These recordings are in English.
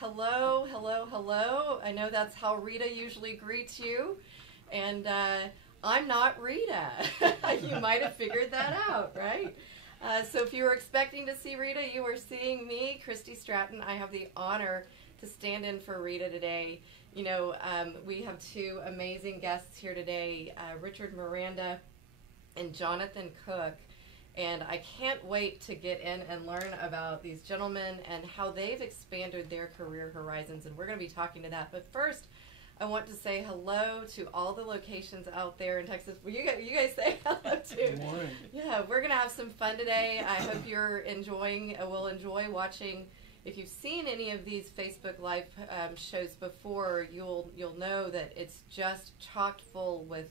Hello, hello, hello. I know that's how Rita usually greets you, and I'm not Rita. You might have figured that out, right? So if you were expecting to see Rita, you were seeing me, Christy Stratton. I have the honor to stand in for Rita today. You know, we have two amazing guests here today, Richard Miranda and Jonathan Cook. And I can't wait to get in and learn about these gentlemen and how they've expanded their career horizons. And we're going to be talking to that. But first, I want to say hello to all the locations out there in Texas. Well, you guys say hello too. Good morning. Yeah, we're going to have some fun today. I hope you're enjoying, will enjoy watching. If you've seen any of these Facebook Live shows before, you'll know that it's just chock full with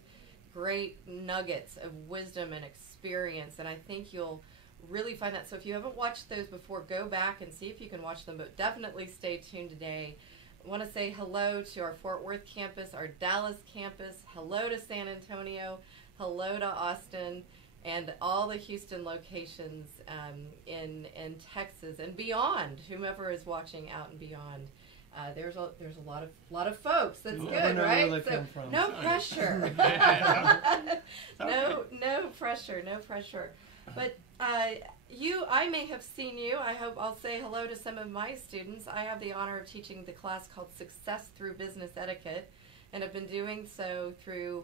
great nuggets of wisdom and experience, and I think you'll really find that. So if you haven't watched those before, go back and see if you can watch them, but definitely stay tuned today. I want to say hello to our Fort Worth campus, our Dallas campus, hello to San Antonio, hello to Austin, and all the Houston locations in Texas and beyond, whomever is watching out and beyond. There's a lot of folks. That's good, right? Where they come from. No pressure. No pressure. But I may have seen you. I hope I'll say hello to some of my students. I have the honor of teaching the class called Success Through Business Etiquette, and have been doing so through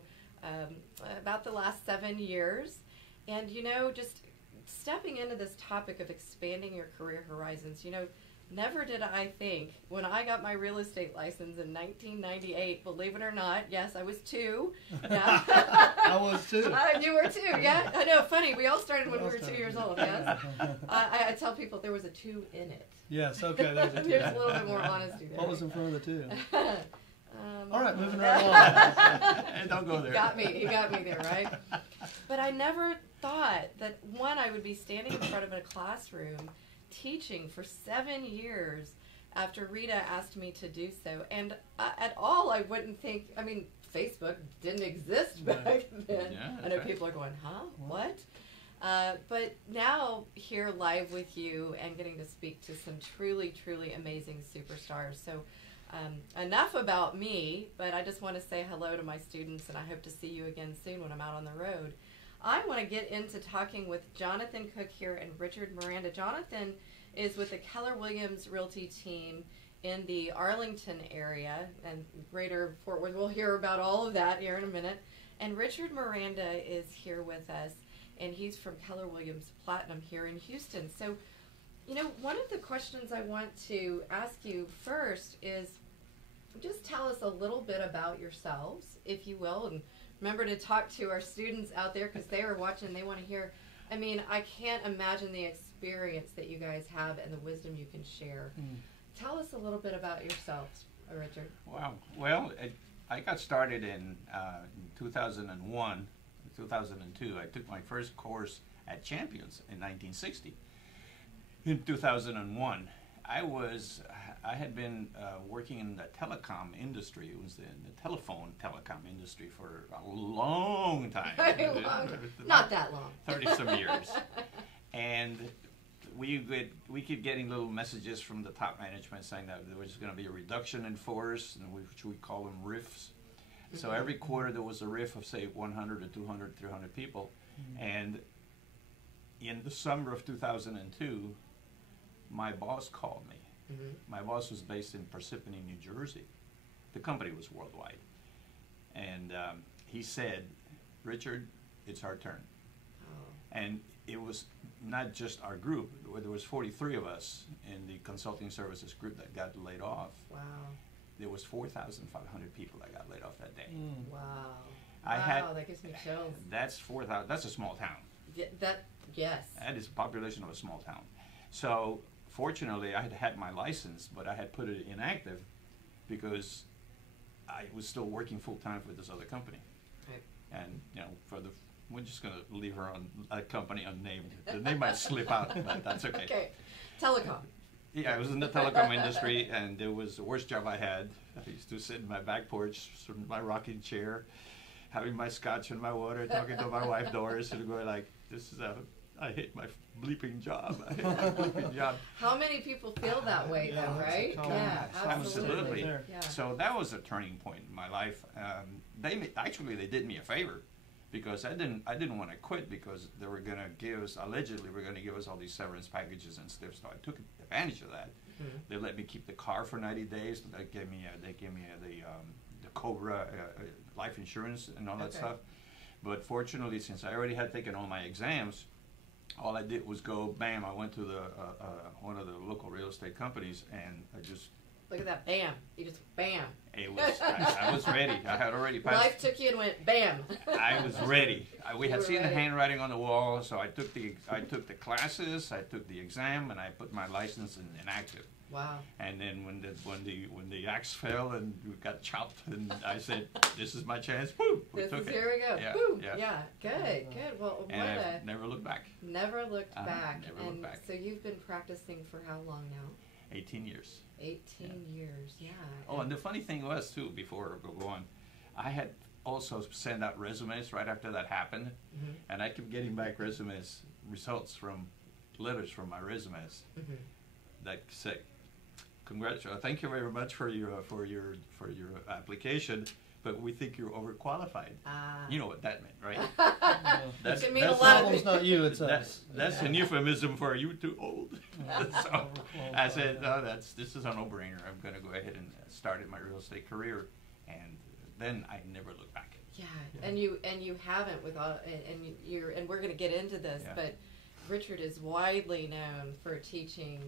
about the last 7 years. And you know, just stepping into this topic of expanding your career horizons, you know, never did I think, when I got my real estate license in 1998, believe it or not, yes, I was 2. Yeah. I was too. You were too, yeah? I know, funny, we all started when we were 2 years old, yes? I tell people there was a 2 in it. Yes, okay, there's a 2. There's a little bit more honesty there. What was in front of the 2? All right, moving right along. Don't go there. He got me there, right? But I never thought that, one, I would be standing in front of a classroom teaching for 7 years after Rita asked me to do so. And at all, I wouldn't think, I mean, Facebook didn't exist back then. Yeah, I know right. people are going, huh, what? But now here live with you and getting to speak to some truly, truly amazing superstars. So enough about me, but I just want to say hello to my students, and I hope to see you again soon when I'm out on the road. I want to get into talking with Jonathan Cook here and Richard Miranda. Jonathan is with the Keller Williams Realty team in the Arlington area and greater Fort Worth. We'll hear about all of that here in a minute. And Richard Miranda is here with us, and he's from Keller Williams Platinum here in Houston. So, you know, one of the questions I want to ask you first is just tell us a little bit about yourselves, if you will, and remember to talk to our students out there because they are watching. They want to hear. I mean, I can't imagine the experience that you guys have and the wisdom you can share. Tell us a little bit about yourselves, Richard. Wow. Well, I got started in 2001, 2002. I took my first course at Champions in 1960. In 2001, I had been working in the telecom industry. It was in the telephone telecom industry for a long time. Not that long. 30-some years. And we keep getting little messages from the top management saying that there was going to be a reduction in force, which we call them RIFs. So every quarter there was a RIF of, say, 100 or 200, 300 people. And in the summer of 2002, my boss called me. My boss was based in Parsippany, New Jersey. The company was worldwide. And he said, Richard, it's our turn. And it was not just our group. There was 43 of us in the consulting services group that got laid off. Wow. There was 4,500 people that got laid off that day. Wow. That gives me chills. That's 4,000. That's a small town. Yes. That is the population of a small town. So fortunately, I had had my license, but I had put it inactive because I was still working full time for this other company. Right. And you know, we're just going to leave her on a company unnamed. The name might slip out, but that's okay. Okay, telecom. Yeah, I was in the telecom industry, and it was the worst job I had. I used to sit in my back porch, in my rocking chair, having my scotch and my water, talking to my wife Doris, and going like, I hate my bleeping job. I hate my bleeping job. How many people feel that way, though, right? Yeah, absolutely. Yeah. So that was a turning point in my life. They did me a favor, because I didn't want to quit, because they were going to give us, allegedly, were going to give us all these severance packages and stuff. So I took advantage of that. Mm-hmm. They let me keep the car for 90 days. They gave me the Cobra life insurance and all that stuff. But fortunately, since I already had taken all my exams, all I did was go, bam, I went to one of the local real estate companies, and I just... Look at that, bam. You just, bam. I was ready. I had already passed. Life took you and went, bam. I was ready. We had seen the handwriting on the wall, so I took the classes, I took the exam, and I put my license in active. Wow. And then when the axe fell and we got chopped, and I said, "This is my chance." Boom. Here we go. Yeah, boom. Yeah. Good. Well, and I've never looked back. Never looked back. Never looked back. So you've been practicing for how long now? 18 years. 18 years. Yeah. Oh, and the funny thing was too, before I go on, I had also sent out resumes right after that happened, mm-hmm. and I kept getting back results from letters from my resumes that said, "Congratulations! Thank you very much for your application, but we think you're overqualified." You know what that meant, right? That's mean a lot. It's not you; it's us. That's an euphemism for "you too old." So I said, "No, this is a no-brainer. I'm going to go ahead and start my real estate career," and then I never looked back. Yeah, and you haven't with all, and we're going to get into this, but Richard is widely known for teaching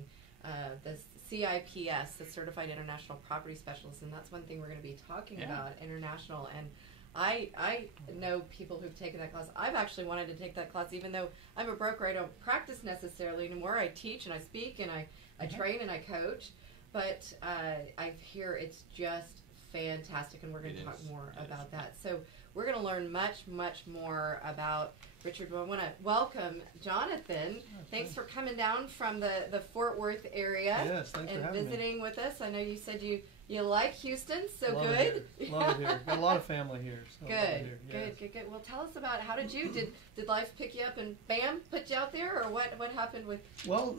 the CIPS, the Certified International Property Specialist, and that's one thing we're going to be talking about, international. And I know people who've taken that class. I've actually wanted to take that class, even though I'm a broker. I don't practice necessarily anymore. I teach and I speak and I train and I coach, but I hear it's just fantastic, and we're going to talk more about that. So we're going to learn much more about Richard. I want to welcome Jonathan. Thanks for coming down from the Fort Worth area. Yes, thanks for having visiting me. with us. I know you said you like Houston, so love good. Love it here. Got a lot of family here. So Good. Well, tell us about how did life pick you up and bam, put you out there, or what happened with? Well,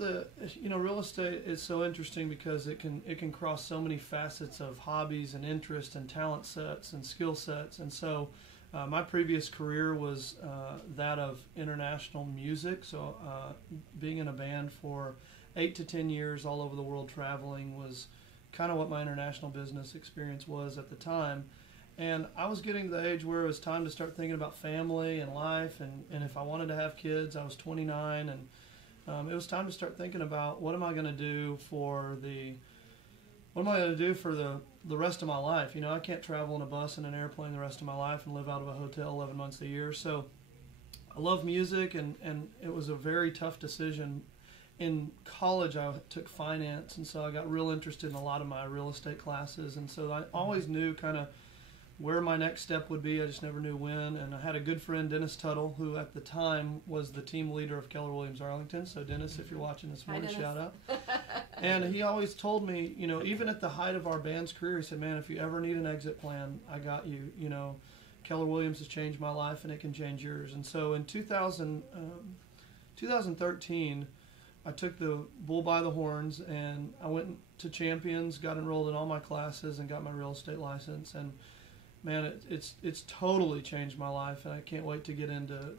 real estate is so interesting because it can cross so many facets of hobbies and interests and talent sets and skill sets, and so. My previous career was that of international music, so being in a band for 8 to 10 years all over the world traveling was kind of what my international business experience was at the time. And I was getting to the age where it was time to start thinking about family and life, and if I wanted to have kids. I was 29, and it was time to start thinking about what am I going to do for the rest of my life. I can't travel in a bus and an airplane the rest of my life and live out of a hotel 11 months a year. So I love music, and it was a very tough decision. In college, I took finance, and so I got real interested in a lot of my real estate classes, and so I always knew kind of where my next step would be. I just never knew when. And I had a good friend, Dennis Tuttle, who at the time was the team leader of Keller Williams Arlington. So Dennis, if you're watching this morning, shout out. And he always told me, even at the height of our band's career, he said, "Man, if you ever need an exit plan, I got you. Keller Williams has changed my life, and it can change yours." And so in 2013, I took the bull by the horns, and I went to Champions, got enrolled in all my classes, and got my real estate license. And man, it's totally changed my life, and I can't wait to get into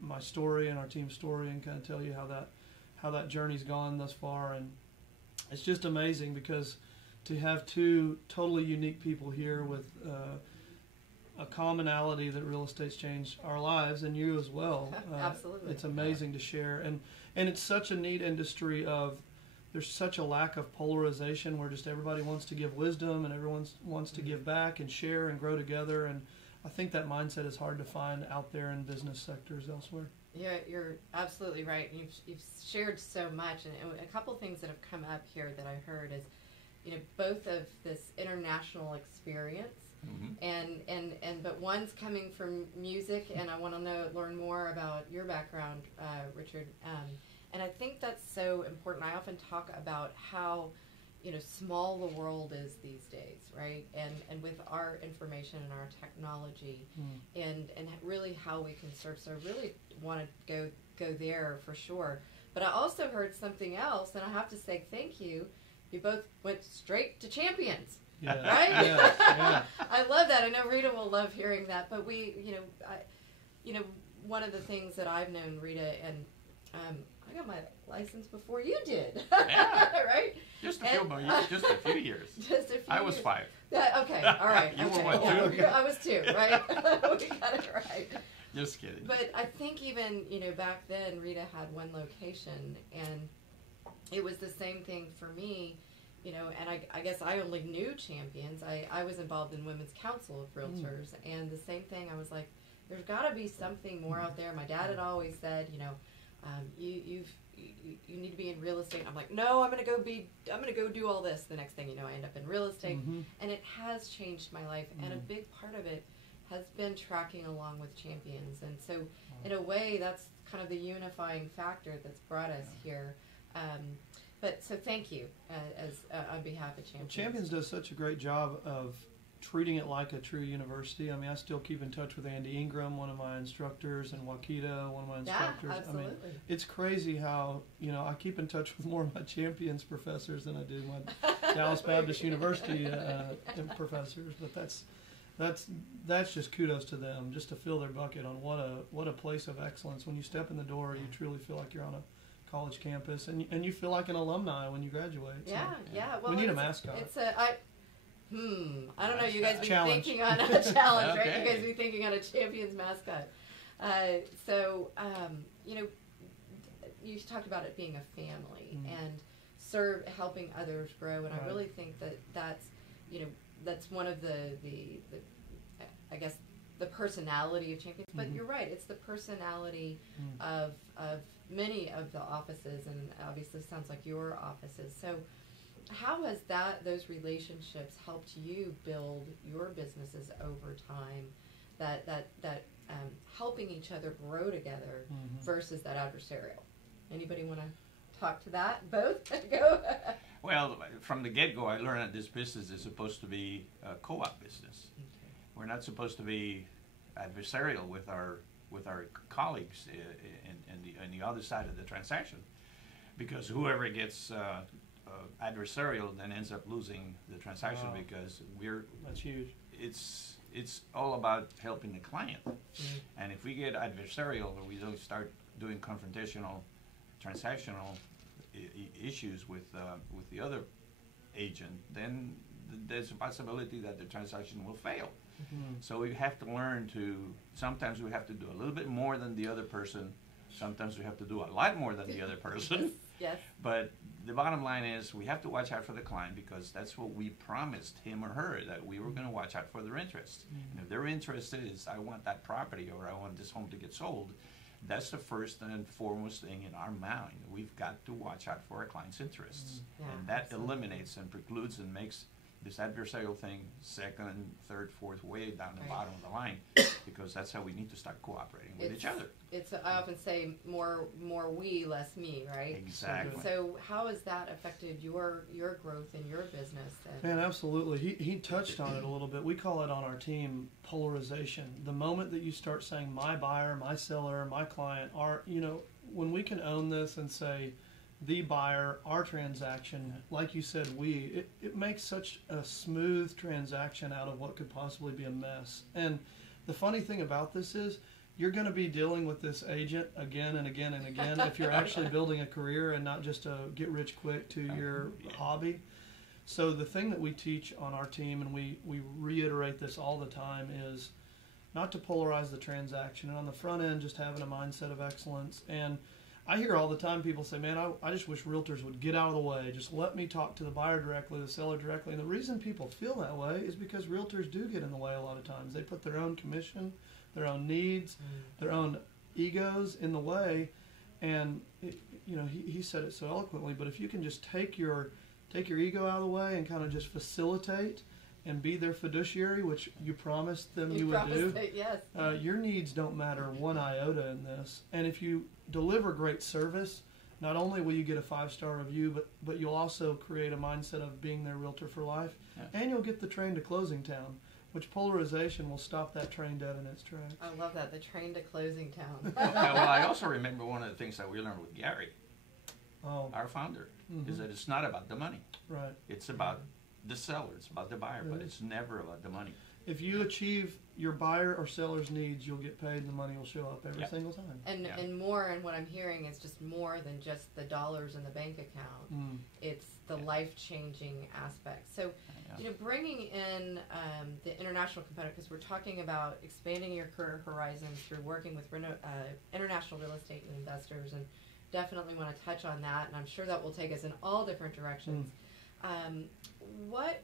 my story and our team's story and kind of tell you how that journey's gone thus far. And it's just amazing because to have two totally unique people here with a commonality that real estate's changed our lives, and you as well. Absolutely. It's amazing to share, and it's such a neat industry of. There's such a lack of polarization where just everybody wants to give wisdom and everyone wants to give back and share and grow together. And I think that mindset is hard to find out there in business sectors elsewhere. Yeah, you're absolutely right. You've shared so much. And a couple things that have come up here that I heard is, both of this international experience but one's coming from music, and I want to learn more about your background, Richard. And I think that's so important. I often talk about how, small the world is these days, right? And with our information and our technology, and really how we can serve. So I really want to go there for sure. But I also heard something else, and I have to say thank you. You both went straight to Champions, right? Yeah. I love that. I know Rita will love hearing that. But one of the things that I've known Rita, and I got my license before you did, right? Just a few years. Just a few. I was years. 5. Okay, all right. You okay. were what, 2? I was 2, right? We got it right. Just kidding. But I think even, back then, Rita had one location, and it was the same thing for me, and I guess I only knew Champions. I was involved in Women's Council of Realtors, and the same thing, I was like, there's got to be something more out there. My dad had always said, you need to be in real estate. I'm like, no, I'm gonna go do all this. The next thing you know, I end up in real estate, and it has changed my life. And a big part of it has been tracking along with Champions. And so, in a way, that's kind of the unifying factor that's brought us here. But so, thank you on behalf of Champions. Well, Champions does such a great job of treating it like a true university. I mean, I still keep in touch with Andy Ingram, one of my instructors, and Wakita, one of my instructors. Yeah, absolutely. I mean, it's crazy how, I keep in touch with more of my Champions professors than I do my Dallas Baptist University professors. But that's just kudos to them, just to fill their bucket on what a place of excellence. When you step in the door, you truly feel like you're on a college campus, and you feel like an alumni when you graduate. So Well, we need a mascot. I don't know. You guys be Challenge. thinking on a challenge, right? Okay. You guys be thinking on a Champions mascot. You talked about it being a family and helping others grow, and I really think that's one of the I guess the personality of Champions. But you're right; it's the personality of many of the offices, and obviously sounds like your offices. So, how has those relationships helped you build your businesses over time? That helping each other grow together versus that adversarial. Anybody want to talk to that? Both go. Well, from the get-go, I learned that this business is supposed to be a co-op business. Okay. We're not supposed to be adversarial with our colleagues in the other side of the transaction, because whoever gets adversarial then ends up losing the transaction because that's huge. It's all about helping the client, and if we get adversarial or we don't start doing confrontational, transactional issues with the other agent, then there's a possibility that the transaction will fail. So we have to learn sometimes we have to do a little bit more than the other person. Sometimes we have to do a lot more than the other person. Yes. But the bottom line is we have to watch out for the client, because that's what we promised him or her, that we were going to watch out for their interest. And if their interest is, I want that property or I want this home to get sold, that's the first and foremost thing in our mind. We've got to watch out for our client's interests. And that eliminates and precludes and makes this adversarial thing second, third, fourth, way down the bottom of the line, because that's how we need to start cooperating with each other. I often say more we, less me, right? Exactly. So how has that affected your growth in your business? Man, absolutely. He touched on it a little bit. We call it on our team polarization. The moment that you start saying my buyer, my seller, my client, when we can own this and say the buyer, our transaction, like you said, it makes such a smooth transaction out of what could possibly be a mess. And the funny thing about this is you're going to be dealing with this agent again and again and again if you're actually building a career and not just a get-rich-quick to your hobby. So the thing that we teach on our team, and we reiterate this all the time, is not to polarize the transaction. And on the front end, just having a mindset of excellence. And I hear all the time people say, man, I just wish realtors would get out of the way. Just let me talk to the buyer directly, the seller directly. And the reason people feel that way is because realtors do get in the way a lot of times. They put their own commission, their own needs, their own egos in the way. And, he said it so eloquently, but if you can just take your ego out of the way and kind of just facilitate and be their fiduciary, which you promised them you would do, yes. Your needs don't matter one iota in this. And if you deliver great service, not only will you get a 5-star review, but you'll also create a mindset of being their realtor for life, and you'll get the train to closing town, which polarization will stop that train dead in its tracks. I love that, the train to closing town. Yeah, well, I also remember one of the things that we learned with Gary, our founder, is that it's not about the money. Right. It's about the seller. It's about the buyer, but it's never about the money. If you achieve your buyer or seller's needs, you'll get paid and the money will show up every single time. And more, and what I'm hearing is just more than just the dollars in the bank account. It's the life-changing aspect. So, bringing in the international component, because we're talking about expanding your career horizons through working with international real estate investors, and definitely want to touch on that, and I'm sure that will take us in all different directions. What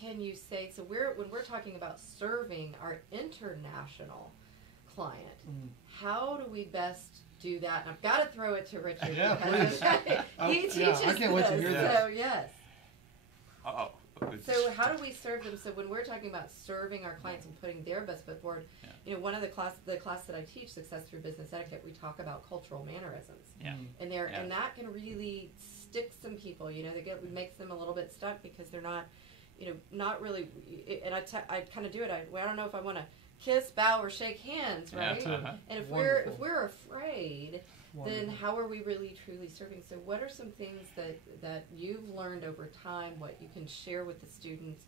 can you say, so when we're talking about serving our international client, how do we best do that? And I've got to throw it to Richard. Yeah, please. He teaches I can't wait to hear that. So, yes. So how do we serve them? So when we're talking about serving our clients and putting their best foot forward, one of the class that I teach, Success Through Business Etiquette, we talk about cultural mannerisms. And and that can really stick some people. It makes them a little bit stuck because they're not, not really. And I kind of do it. I don't know if I want to kiss, bow, or shake hands, right? And if we're afraid, then how are we really truly serving? So what are some things that you've learned over time, what you can share with the students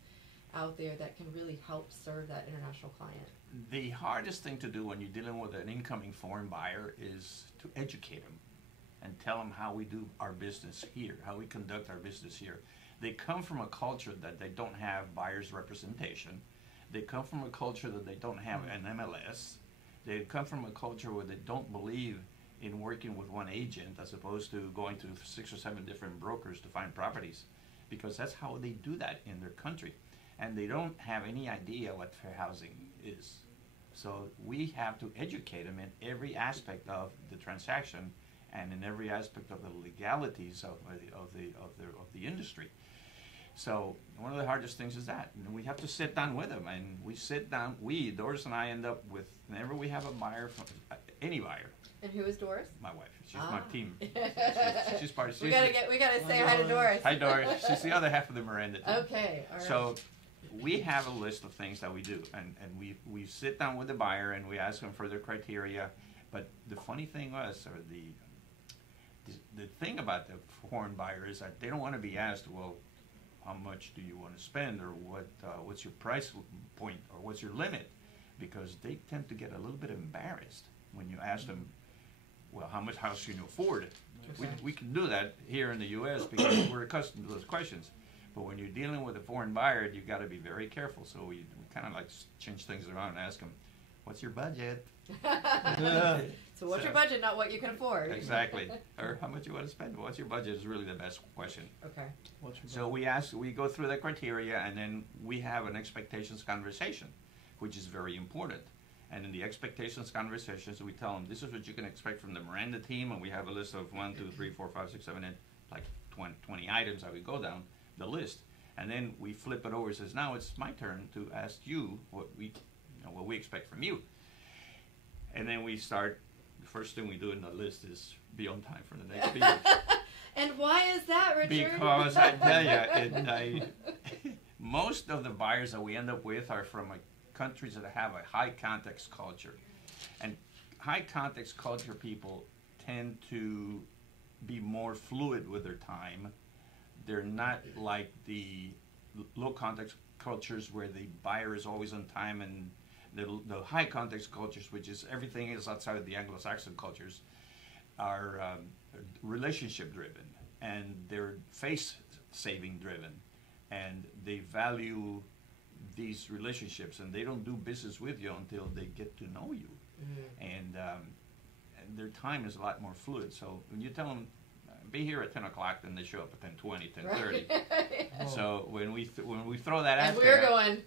out there that can really help serve that international client? The hardest thing to do when you're dealing with an incoming foreign buyer is to educate them and tell them how we do our business here, how we conduct our business here. They come from a culture that they don't have buyer's representation. They come from a culture that they don't have an MLS. They come from a culture where they don't believe in working with one agent as opposed to going to 6 or 7 different brokers to find properties, because that's how they do that in their country. And they don't have any idea what fair housing is. So we have to educate them in every aspect of the transaction and in every aspect of the legalities of the industry. So one of the hardest things is that. And we have to sit down with them, and we sit down, Doris and I end up with, whenever we have a buyer, any buyer. And who is Doris? My wife. She's my team. She's part of. We gotta say hi to Doris. Hi, Doris. She's the other half of the Miranda team. Okay, all right. So we have a list of things that we do, and we sit down with the buyer and we ask them for their criteria. But the funny thing was, or the thing about the foreign buyer is that they don't want to be asked, well, how much do you want to spend, or what's your price point, or what's your limit, because they tend to get a little bit embarrassed when you ask them, well, how much house can you afford? We can do that here in the U.S. because we're accustomed to those questions. But when you're dealing with a foreign buyer, you've got to be very careful. So we kind of like change things around and ask them, what's your budget? So what's your budget, not what you can afford. Exactly. Or how much you want to spend. What's your budget is really the best question. Okay. So we go through the criteria, and then we have an expectations conversation, which is very important. And in the expectations conversations, we tell them, this is what you can expect from the Miranda team, and we have a list of 1, 2, 3, 4, 5, 6, 7, 8, like 20 items that we go down the list. And then we flip it over and says, now it's my turn to ask you what we expect from you. And then we start, the first thing we do in the list is be on time for the next meeting. And why is that, Richard? Because I tell you, most of the buyers that we end up with are from countries that have a high context culture. And high context culture people tend to be more fluid with their time. They're not like the low context cultures where the buyer is always on time, and the high context cultures, which is everything is outside of the Anglo-Saxon cultures, are relationship driven, and they're face saving driven, and they value these relationships, and they don't do business with you until they get to know you. And their time is a lot more fluid. So when you tell them be here at 10 o'clock, then they show up at 10:20, 10:30. Right. So when we throw that out there, we're going.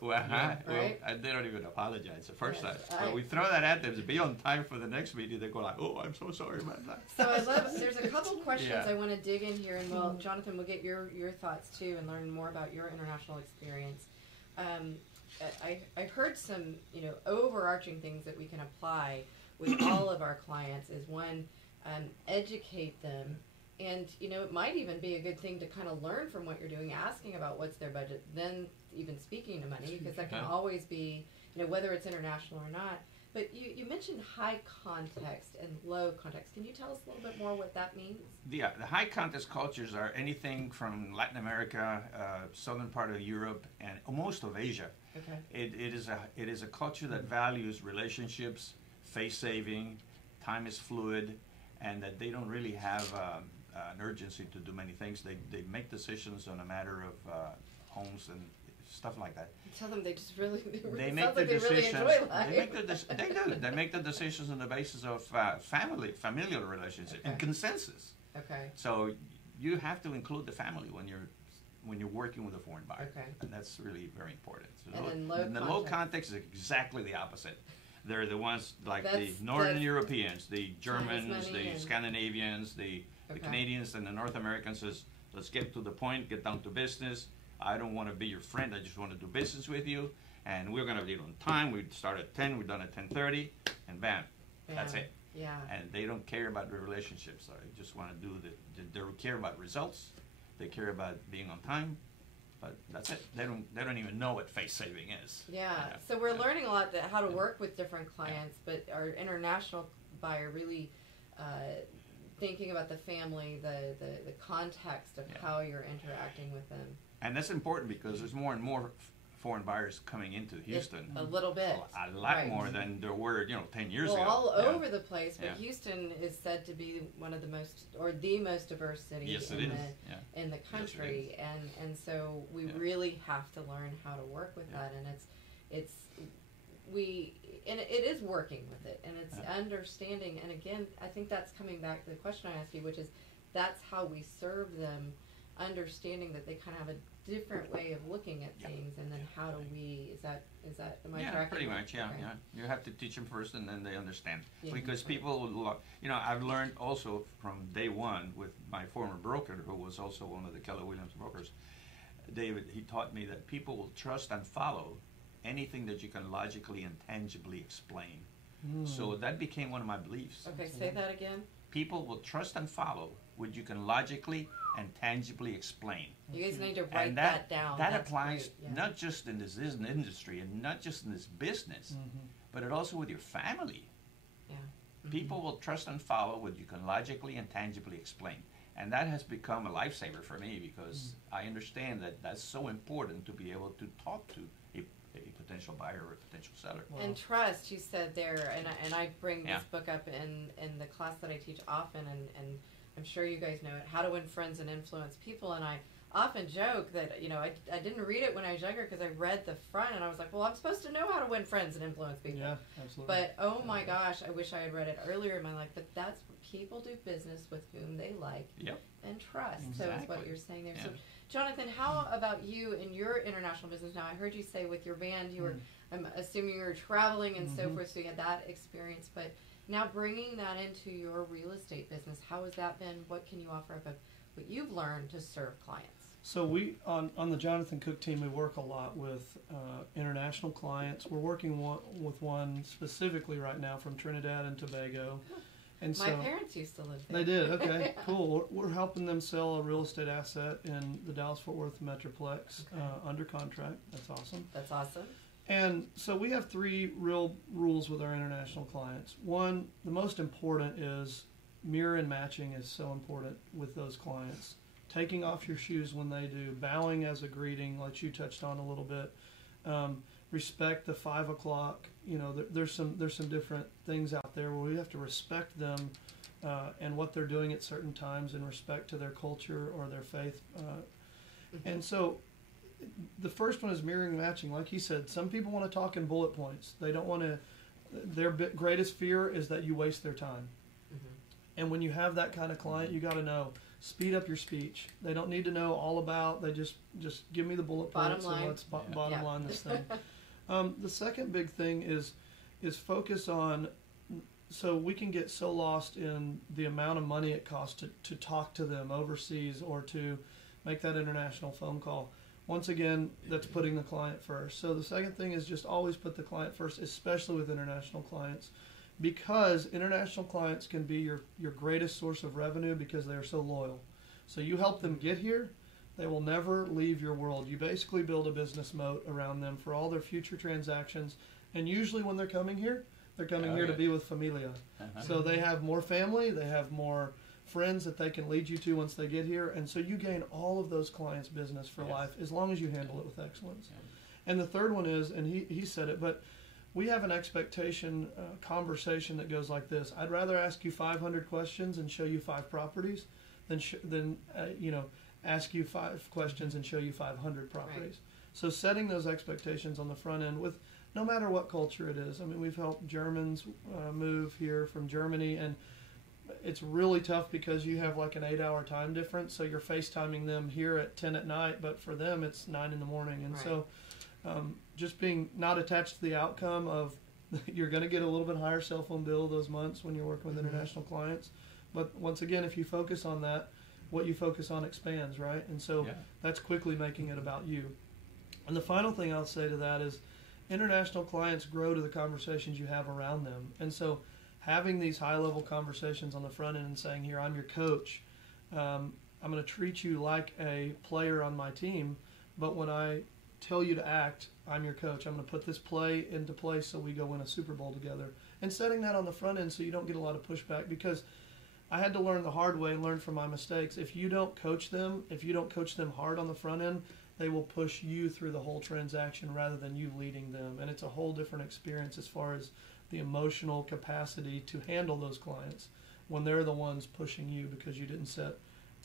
Well, they don't even apologize the first time. But we throw that at them to be on time for the next meeting. They go like, "Oh, I'm so sorry about that." So I love. There's a couple questions I want to dig in here, and well, Jonathan, we'll get your thoughts too, and learn more about your international experience. I've heard some overarching things that we can apply with all of our clients. Is one, educate them. And, you know, it might even be a good thing to kind of learn from what you're doing, asking about what's their budget, then even speaking to money, because that can always be, you know, whether it's international or not. But you mentioned high context and low context. Can you tell us a little bit more what that means? The high context cultures are anything from Latin America, southern part of Europe, and most of Asia. Okay. It is a culture that values relationships, face saving, time is fluid, and that they don't really have an urgency to do many things. They make decisions on a matter of homes and stuff like that. Tell them they just really they make the decisions. They make the decisions on the basis of familial relationships and consensus. Okay. So you have to include the family when you're working with a foreign buyer, and that's really very important. So and the low context is exactly the opposite. They're the ones like the Northern Europeans, the Germans, the Scandinavians, the Canadians, and the North Americans says, let's get to the point, get down to business. I don't want to be your friend. I just want to do business with you. And we're going to be on time. We start at 10. We're done at 10:30. And bam, that's it. Yeah. And they don't care about the relationships. They just want to do they care about results. They care about being on time. But that's it. They don't even know what face saving is. Yeah. So we're learning a lot that how to work with different clients, but our international buyer really thinking about the family, the context of how you're interacting with them. And that's important because there's more and more foreign buyers coming into Houston. A little bit. A lot more than there were, 10 years ago. All over the place, but Houston is said to be one of the most, or the most diverse city in the country. Yes, and so we really have to learn how to work with that. And it is working with it, and it's understanding. And again, I think that's coming back to the question I asked you, which is that's how we serve them, understanding that they kind of have a different way of looking at things, and then how do we, is that am I tracking? Pretty much, yeah. You have to teach them first, and then they understand. Because people will, I've learned also from day one with my former broker, who was also one of the Keller Williams brokers, David, he taught me that people will trust and follow anything that you can logically and tangibly explain. So that became one of my beliefs. Okay, say that again. People will trust and follow what you can logically and tangibly explain. You guys need to write that down. That applies not just in this industry and not just in this business, but it also with your family. Yeah. People will trust and follow what you can logically and tangibly explain. And that has become a lifesaver for me because I understand that that's so important to be able to talk to a potential buyer or a potential seller. And trust, you said there, and I bring this book up in the class that I teach often, and I'm sure you guys know it, How to Win Friends and Influence People, and I often joke that, I didn't read it when I was younger because I read the front, and I was like, well, I'm supposed to know how to win friends and influence people. Yeah, absolutely. But, oh my gosh, I wish I had read it earlier in my life, but that's people do business with whom they like and trust. Exactly. So it's what you're saying there. So, Jonathan, how about you in your international business now? I heard you say with your band, you were, I'm assuming you were traveling and so forth, so you had that experience, but now bringing that into your real estate business, how has that been? What can you offer up of what you've learned to serve clients? So we, on the Jonathan Cook team, we work a lot with international clients. We're working with one specifically right now from Trinidad and Tobago. And my parents used to live there. They did, okay, cool. We're helping them sell a real estate asset in the Dallas-Fort Worth Metroplex under contract. That's awesome. That's awesome. And so we have 3 real rules with our international clients. One, the most important is mirror and matching is so important with those clients. Taking off your shoes when they do, bowing as a greeting, like you touched on a little bit. Respect the 5 o'clock. There's some different things out there where we have to respect them and what they're doing at certain times in respect to their culture or their faith. And so the first one is mirroring and matching. Like he said, some people want to talk in bullet points. They don't want to, their greatest fear is that you waste their time. And when you have that kind of client, you got to know, speed up your speech. They don't need to know all about, they just give me the bullet points and let's bottom line this thing. The second big thing is focus on, so we can get so lost in the amount of money it costs to talk to them overseas or to make that international phone call. Once again, that's putting the client first. So the second thing is just always put the client first, especially with international clients. because international clients can be your greatest source of revenue because they are so loyal. So you help them get here, they will never leave your world. You basically build a business moat around them for all their future transactions. And usually when they're coming here, they're coming here to be with familia. So they have more family, they have more friends that they can lead you to once they get here. And so you gain all of those clients' business for life as long as you handle it with excellence. And the third one is, and he said it, but we have an expectation conversation that goes like this. I'd rather ask you 500 questions and show you 5 properties than ask you 5 questions and show you 500 properties. Right. So setting those expectations on the front end with no matter what culture it is. I mean, we've helped Germans move here from Germany, and it's really tough because you have like an 8-hour time difference. So you're FaceTiming them here at 10 at night, but for them it's 9 in the morning. And so just being not attached to the outcome of you're going to get a little bit higher cell phone bill those months when you're working with international clients. But once again, if you focus on that, what you focus on expands, right? And so that's quickly making it about you. And the final thing I'll say to that is international clients grow to the conversations you have around them. And so having these high-level conversations on the front end and saying, here, I'm your coach. I'm going to treat you like a player on my team, but when I tell you to act, I'm your coach. I'm going to put this play into place so we go win a Super Bowl together. And setting that on the front end so you don't get a lot of pushback, because I had to learn the hard way and learn from my mistakes. If you don't coach them hard on the front end, they will push you through the whole transaction rather than you leading them. And it's a whole different experience as far as the emotional capacity to handle those clients when they're the ones pushing you because you didn't set,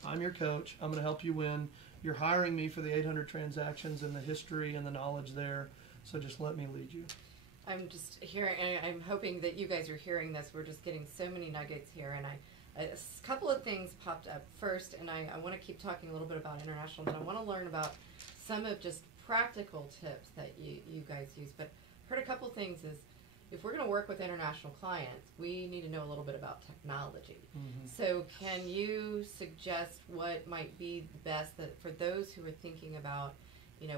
I'm your coach, I'm going to help you win. You're hiring me for the 800 transactions and the history and the knowledge there, so just let me lead you. I'm just hearing, and I'm hoping that you guys are hearing this. We're just getting so many nuggets here, and a couple of things popped up first, and I want to keep talking a little bit about international, but I want to learn about some of just practical tips that you guys use. But I heard a couple of things is, if we're going to work with international clients, we need to know a little bit about technology. So can you suggest what might be the best that for those who are thinking about, and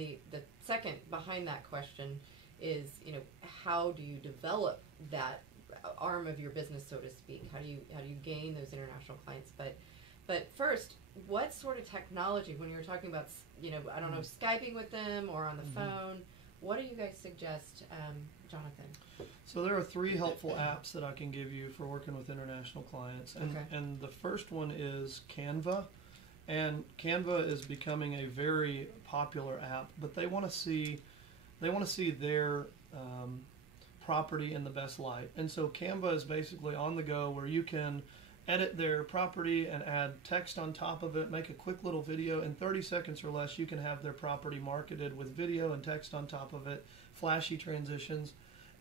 the second behind that question is, how do you develop that arm of your business, so to speak? How do you gain those international clients? But first, what sort of technology, when you're talking about, I don't know, Skyping with them or on the phone, what do you guys suggest, Jonathan? So there are 3 helpful apps that I can give you for working with international clients. And the first one is Canva. And Canva is becoming a very popular app, but they want to see their property in the best light. And so Canva is basically on the go where you can edit their property and add text on top of it, make a quick little video. In 30 seconds or less, you can have their property marketed with video and text on top of it, flashy transitions.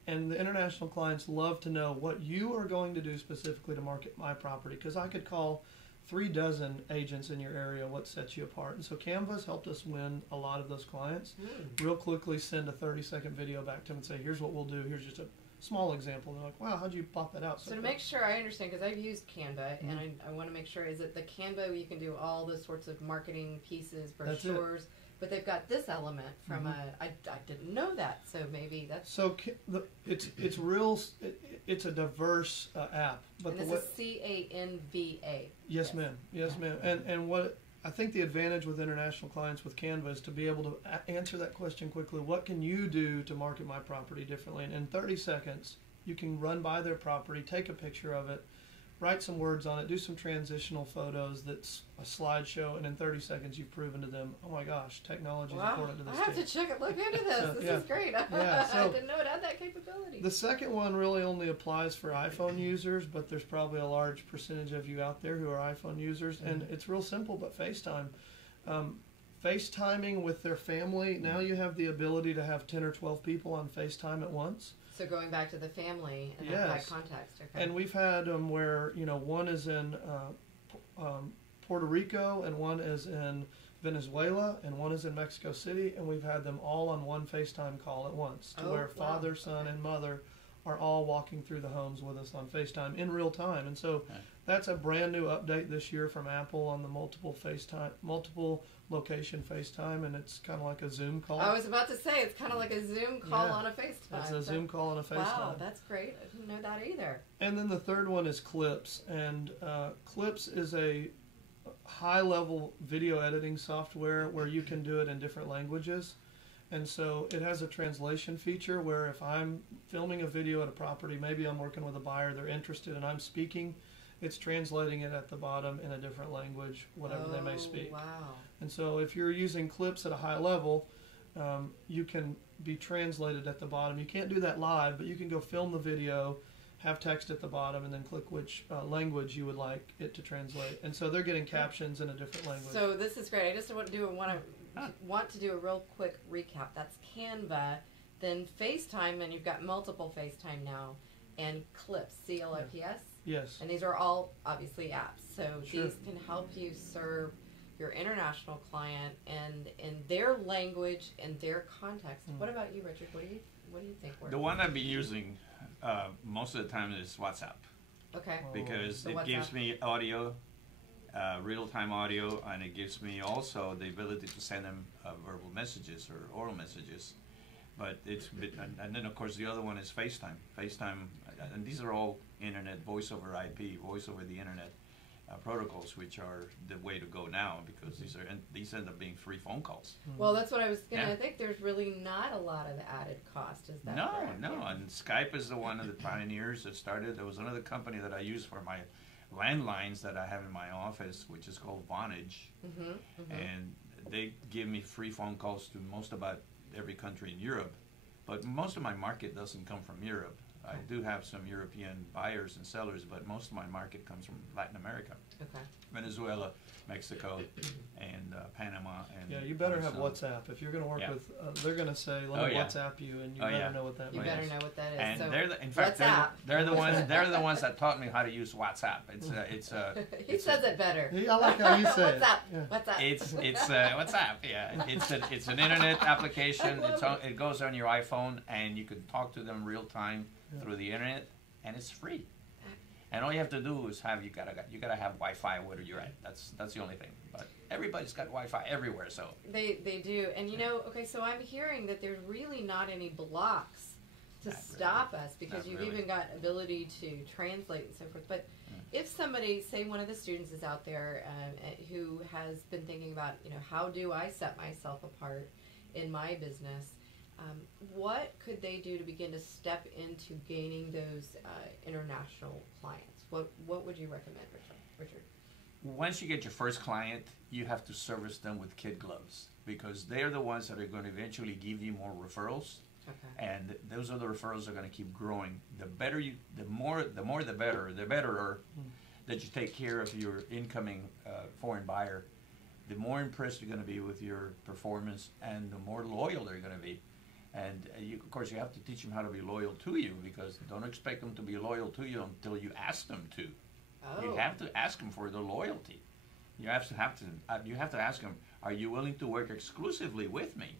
And the international clients love to know what you are going to do specifically to market my property, because I could call 36 agents in your area, what sets you apart. And so Canva's helped us win a lot of those clients. Real quickly send a 30-second video back to them and say, here's what we'll do. Here's just a small example. They're like, wow, how'd you pop that out? So to make sure I understand, because I've used Canva, and I want to make sure, is it the Canva you can do all those sorts of marketing pieces, brochures, but they've got this element from I didn't know that, so maybe that's... So it's a diverse app. But and this is Canva. Yes, ma'am. Yes, ma'am. And what I think the advantage with international clients with Canva is to be able to answer that question quickly. What can you do to market my property differently? And in 30 seconds, you can run by their property, take a picture of it, write some words on it, do some transitional photos that's a slideshow, and in 30 seconds you've proven to them, oh my gosh, technology is important to this I have to look into this. This is great. I didn't know it had that capability. The second one really only applies for iPhone users, but there's probably a large percentage of you out there who are iPhone users, and it's real simple, but FaceTime. FaceTiming with their family, now you have the ability to have 10 or 12 people on FaceTime at once. So going back to the family and that context. Okay. And we've had them where, one is in Puerto Rico and one is in Venezuela and one is in Mexico City, and we've had them all on one FaceTime call at once to where father, son, and mother are all walking through the homes with us on FaceTime in real time. And so That's a brand new update this year from Apple on the multiple location FaceTime, and it's kind of like a Zoom call. I was about to say, it's kind of like a Zoom call on a FaceTime. It's a Zoom call on a FaceTime. Wow, that's great. I didn't know that either. And then the third one is Clips, and Clips is a high-level video editing software where you can do it in different languages. And so it has a translation feature where if I'm filming a video at a property, maybe I'm working with a buyer, they're interested, and I'm speaking, it's translating it at the bottom in a different language, whatever they may speak. Wow. And so if you're using Clips at a high level, you can be translated at the bottom. You can't do that live, but you can go film the video, have text at the bottom, and then click which language you would like it to translate. And so they're getting captions in a different language. So this is great. I just want to do a real quick recap. That's Canva, then FaceTime, and you've got multiple FaceTime now, and Clips, C-L-I-P-S? Yes. And these are all obviously apps. So Sure. these can help you serve your international client and in their language and their context. What about you, Richard? What do you think works? The one I've been using most of the time is WhatsApp. Okay. Because So it WhatsApp. gives me audio, real-time audio, and it gives me also the ability to send them verbal messages or oral messages. But and then of course the other one is FaceTime. FaceTime, and these are all internet, voice over IP, voice over the internet protocols, which are the way to go now because these end up being free phone calls. Well, that's what I was going to Yeah. think. There's really not a lot of added cost. Is that correct? No. And Skype is the one of the pioneers that started. There was another company that I use for my landlines that I have in my office, which is called Vonage. And they give me free phone calls to most about every country in Europe. But most of my market doesn't come from Europe. I do have some European buyers and sellers, but most of my market comes from Latin America. Okay. Venezuela, Mexico, and Panama. And Yeah, you better have some- WhatsApp. If you're going to work Yeah. with, they're going to say, let me WhatsApp you, and you better know what that You means. better know what that is. And So in fact, WhatsApp. they're the ones that taught me how to use WhatsApp. He says it better. I like how you say it. WhatsApp. Yeah. WhatsApp. It's WhatsApp. Yeah, it's an internet application. It goes on your iPhone, and you can talk to them real time through the internet, and it's free. And all you have to do is you gotta have Wi-Fi where you're at. That's the only thing. But everybody's got Wi-Fi everywhere, so They do. And okay, so I'm hearing that there's really not any blocks to Not stop really. us because Not you've really. even got ability to translate and so forth. But if somebody, say one of the students is out there who has been thinking about, how do I set myself apart in my business, what could they do to begin to step into gaining those international clients? What would you recommend, Richard? once you get your first client, you have to service them with kid gloves because they're the ones that are going to eventually give you more referrals. Okay. And those other referrals are going to keep growing. The more the better. The better that you take care of your incoming foreign buyer, the more impressed you're going to be with your performance, and the more loyal they're going to be. And of course, you have to teach them how to be loyal to you because don't expect them to be loyal to you until you ask them to. Oh. You have to ask them for their loyalty. You have to ask them, are you willing to work exclusively with me?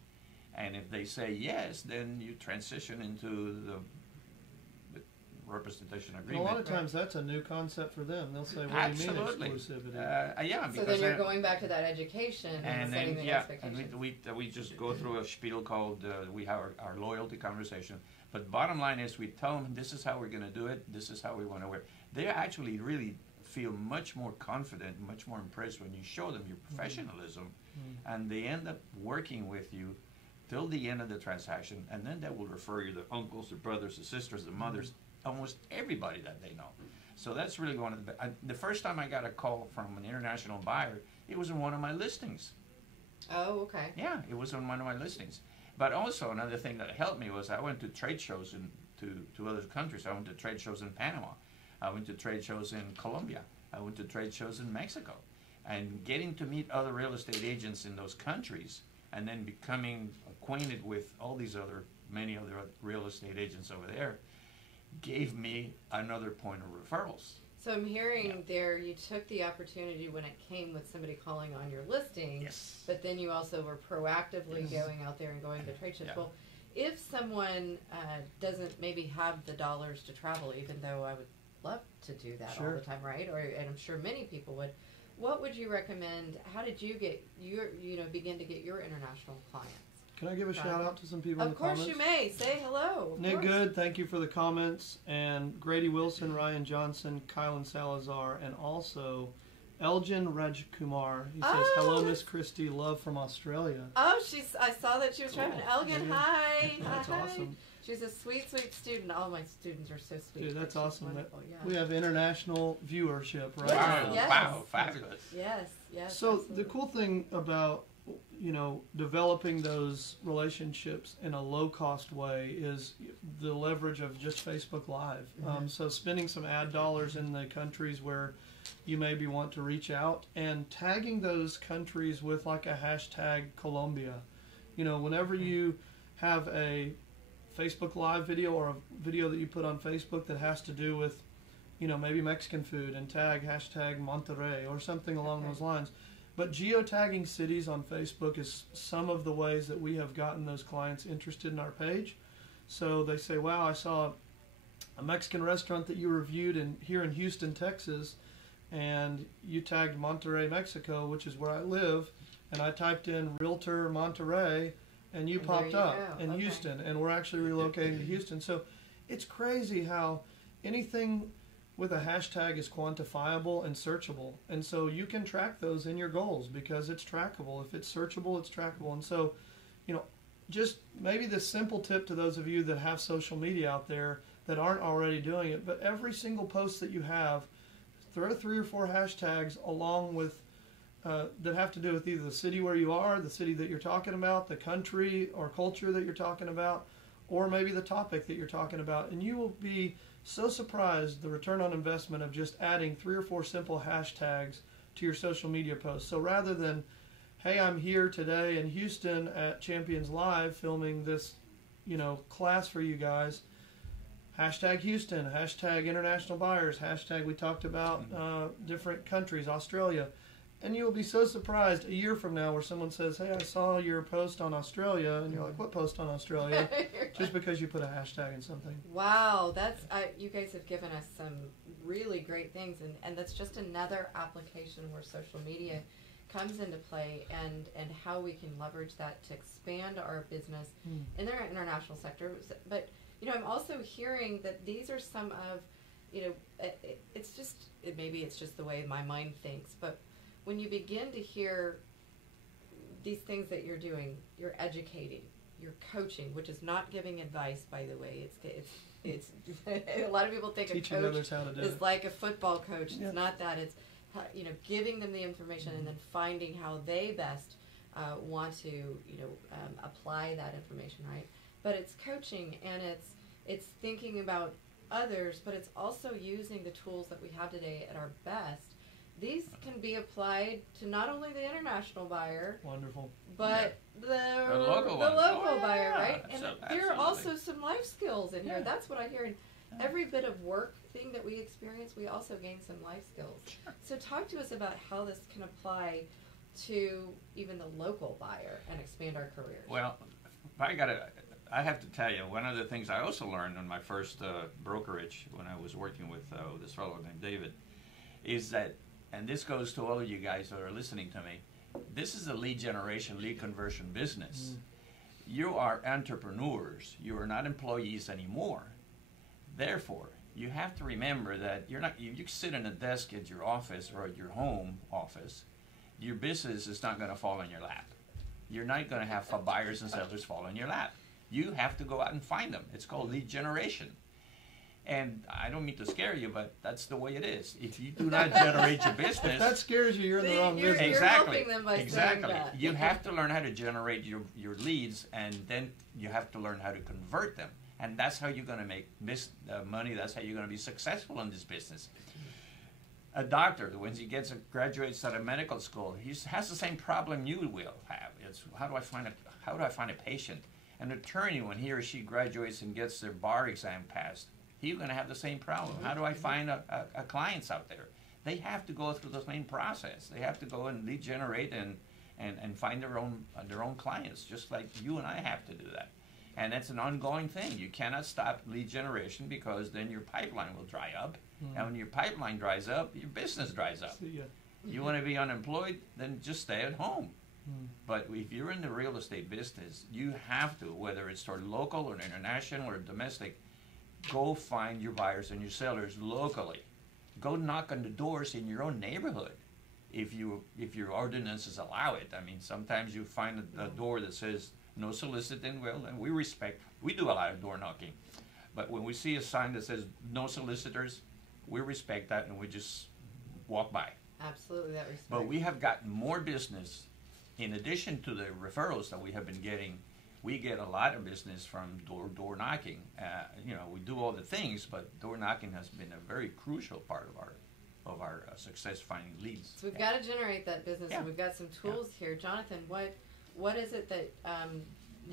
And if they say yes, then you transition into the representation And agreement. a lot of times that's a new concept for them. They'll say, what do you mean Absolutely. exclusivity? Yeah, So because then you're going back to that education and setting the expectations. and we just go through a spiel called we have our loyalty conversation. But bottom line is we tell them this is how we're going to do it. This is how we want to work. They actually really feel much more confident, much more impressed when you show them your professionalism, and they end up working with you till the end of the transaction, and then they will refer you to uncles, the brothers, the sisters, the mothers, almost everybody that they know. So that's really one of the first time I got a call from an international buyer, it was in one of my listings. Oh, okay. Yeah, it was on one of my listings. But also another thing that helped me was I went to trade shows to other countries. I went to trade shows in Panama. I went to trade shows in Colombia. I went to trade shows in Mexico. And getting to meet other real estate agents in those countries and then becoming acquainted with many other real estate agents over there gave me another point of referrals. So I'm hearing there you took the opportunity when it came with somebody calling on your listing, Yes. but then you also were proactively going out there and going to trade shows. Yeah. Well, if someone doesn't maybe have the dollars to travel, even though I would love to do that Sure. all the time, right? And I'm sure many people would. What would you recommend? How did you get begin to get your international clients? Can I give a shout out to some people in the Of course comments? you may. Say hello. Of Nick course. Good, thank you for the comments. And Grady Wilson, Ryan Johnson, Kylan Salazar, and also Elgin Rajkumar. He says, hello, Miss Christy, love from Australia. Oh, I saw that she was driving. Elgin, hi. That's Hi. awesome. She's a sweet, sweet student. All my students are so sweet. Dude, that's She's awesome. wonderful, yeah. We have international viewership, right? Yes, yes. Wow, fabulous. Yes, yes. So absolutely. the cool thing about developing those relationships in a low-cost way is the leverage of just Facebook Live. So spending some ad dollars in the countries where you maybe want to reach out and tagging those countries with like a hashtag Colombia. Whenever you have a Facebook Live video or a video that you put on Facebook that has to do with, maybe Mexican food and tag hashtag Monterrey or something along those lines. But geotagging cities on Facebook is some of the ways that we have gotten those clients interested in our page. So they say, wow, I saw a Mexican restaurant that you reviewed here in Houston, Texas, and you tagged Monterrey, Mexico, which is where I live, and I typed in Realtor Monterrey, and you popped up in Houston, and we're actually relocating to Houston. So it's crazy how anything with a hashtag is quantifiable and searchable. And so you can track those in your goals because it's trackable. If it's searchable, it's trackable. And so, just maybe this simple tip to those of you that have social media out there that aren't already doing it, but every single post that you have, throw 3 or 4 hashtags along with that have to do with either the city where you are, the city that you're talking about, the country or culture that you're talking about, or maybe the topic that you're talking about. And you will be so surprised the return on investment of just adding 3 or 4 simple hashtags to your social media posts. So rather than, hey, I'm here today in Houston at ChampionsLive filming this, class for you guys, hashtag Houston, hashtag international buyers, hashtag we talked about different countries, Australia. And you will be so surprised a year from now where someone says, hey, I saw your post on Australia. And you're like, what post on Australia? Just because you put a hashtag in something. Wow, you guys have given us some really great things. And that's just another application where social media comes into play and how we can leverage that to expand our business in the international sector. But, I'm also hearing that these are some of, maybe it's just the way my mind thinks, but when you begin to hear these things that you're doing, you're educating, you're coaching, which is not giving advice, by the way. It's a lot of people think teaching a coach others how to do is it. like a football coach. Yeah. It's not that. It's giving them the information and then finding how they best want to apply that information, right? But it's coaching and it's thinking about others, but it's also using the tools that we have today at our best. These can be applied to not only the international buyer, Wonderful, but the local buyer, right? And there absolutely. are also some life skills in here. Yeah. That's what I hear. In every bit of work thing that we experience, we also gain some life skills. Sure. So talk to us about how this can apply to even the local buyer and expand our careers. Well, I have to tell you, one of the things I also learned in my first brokerage when I was working with this fellow named David is that, and this goes to all of you guys that are listening to me, this is a lead generation, lead conversion business. You are entrepreneurs. You are not employees anymore. Therefore, you have to remember that you sit in a desk at your office or at your home office, your business is not going to fall in your lap. You're not going to have buyers and sellers fall in your lap. You have to go out and find them. It's called lead generation. And I don't mean to scare you, but that's the way it is. If you do not generate your business... If that scares you, you're in the wrong business. Exactly. You're helping them by Exactly. saying that. You have to learn how to generate your leads, and then you have to learn how to convert them. And that's how you're going to make money. That's how you're going to be successful in this business. A doctor, when he graduates out of medical school, he has the same problem you will have. It's how do I find a patient? An attorney, when he or she graduates and gets their bar exam passed, he's going to have the same problem. How do I find a clients out there? They have to go through the same process. They have to go and lead generate and find their own clients, just like you and I have to do that. And that's an ongoing thing. You cannot stop lead generation because then your pipeline will dry up. And when your pipeline dries up, your business dries up. You want to be unemployed, then just stay at home. But if you're in the real estate business, you have to, whether it's for local or international or domestic, go find your buyers and your sellers locally. Go knock on the doors in your own neighborhood if your ordinances allow it. I mean, sometimes you find a door that says no soliciting. Well, and we do a lot of door knocking. But when we see a sign that says no solicitors, we respect that and we just walk by. Absolutely, that respect. But we have gotten more business. In addition to the referrals that we have been getting, we get a lot of business from door knocking. We do all the things, but door knocking has been a very crucial part of our success finding leads. So we've got to generate that business, and we've got some tools here. Jonathan, what is it that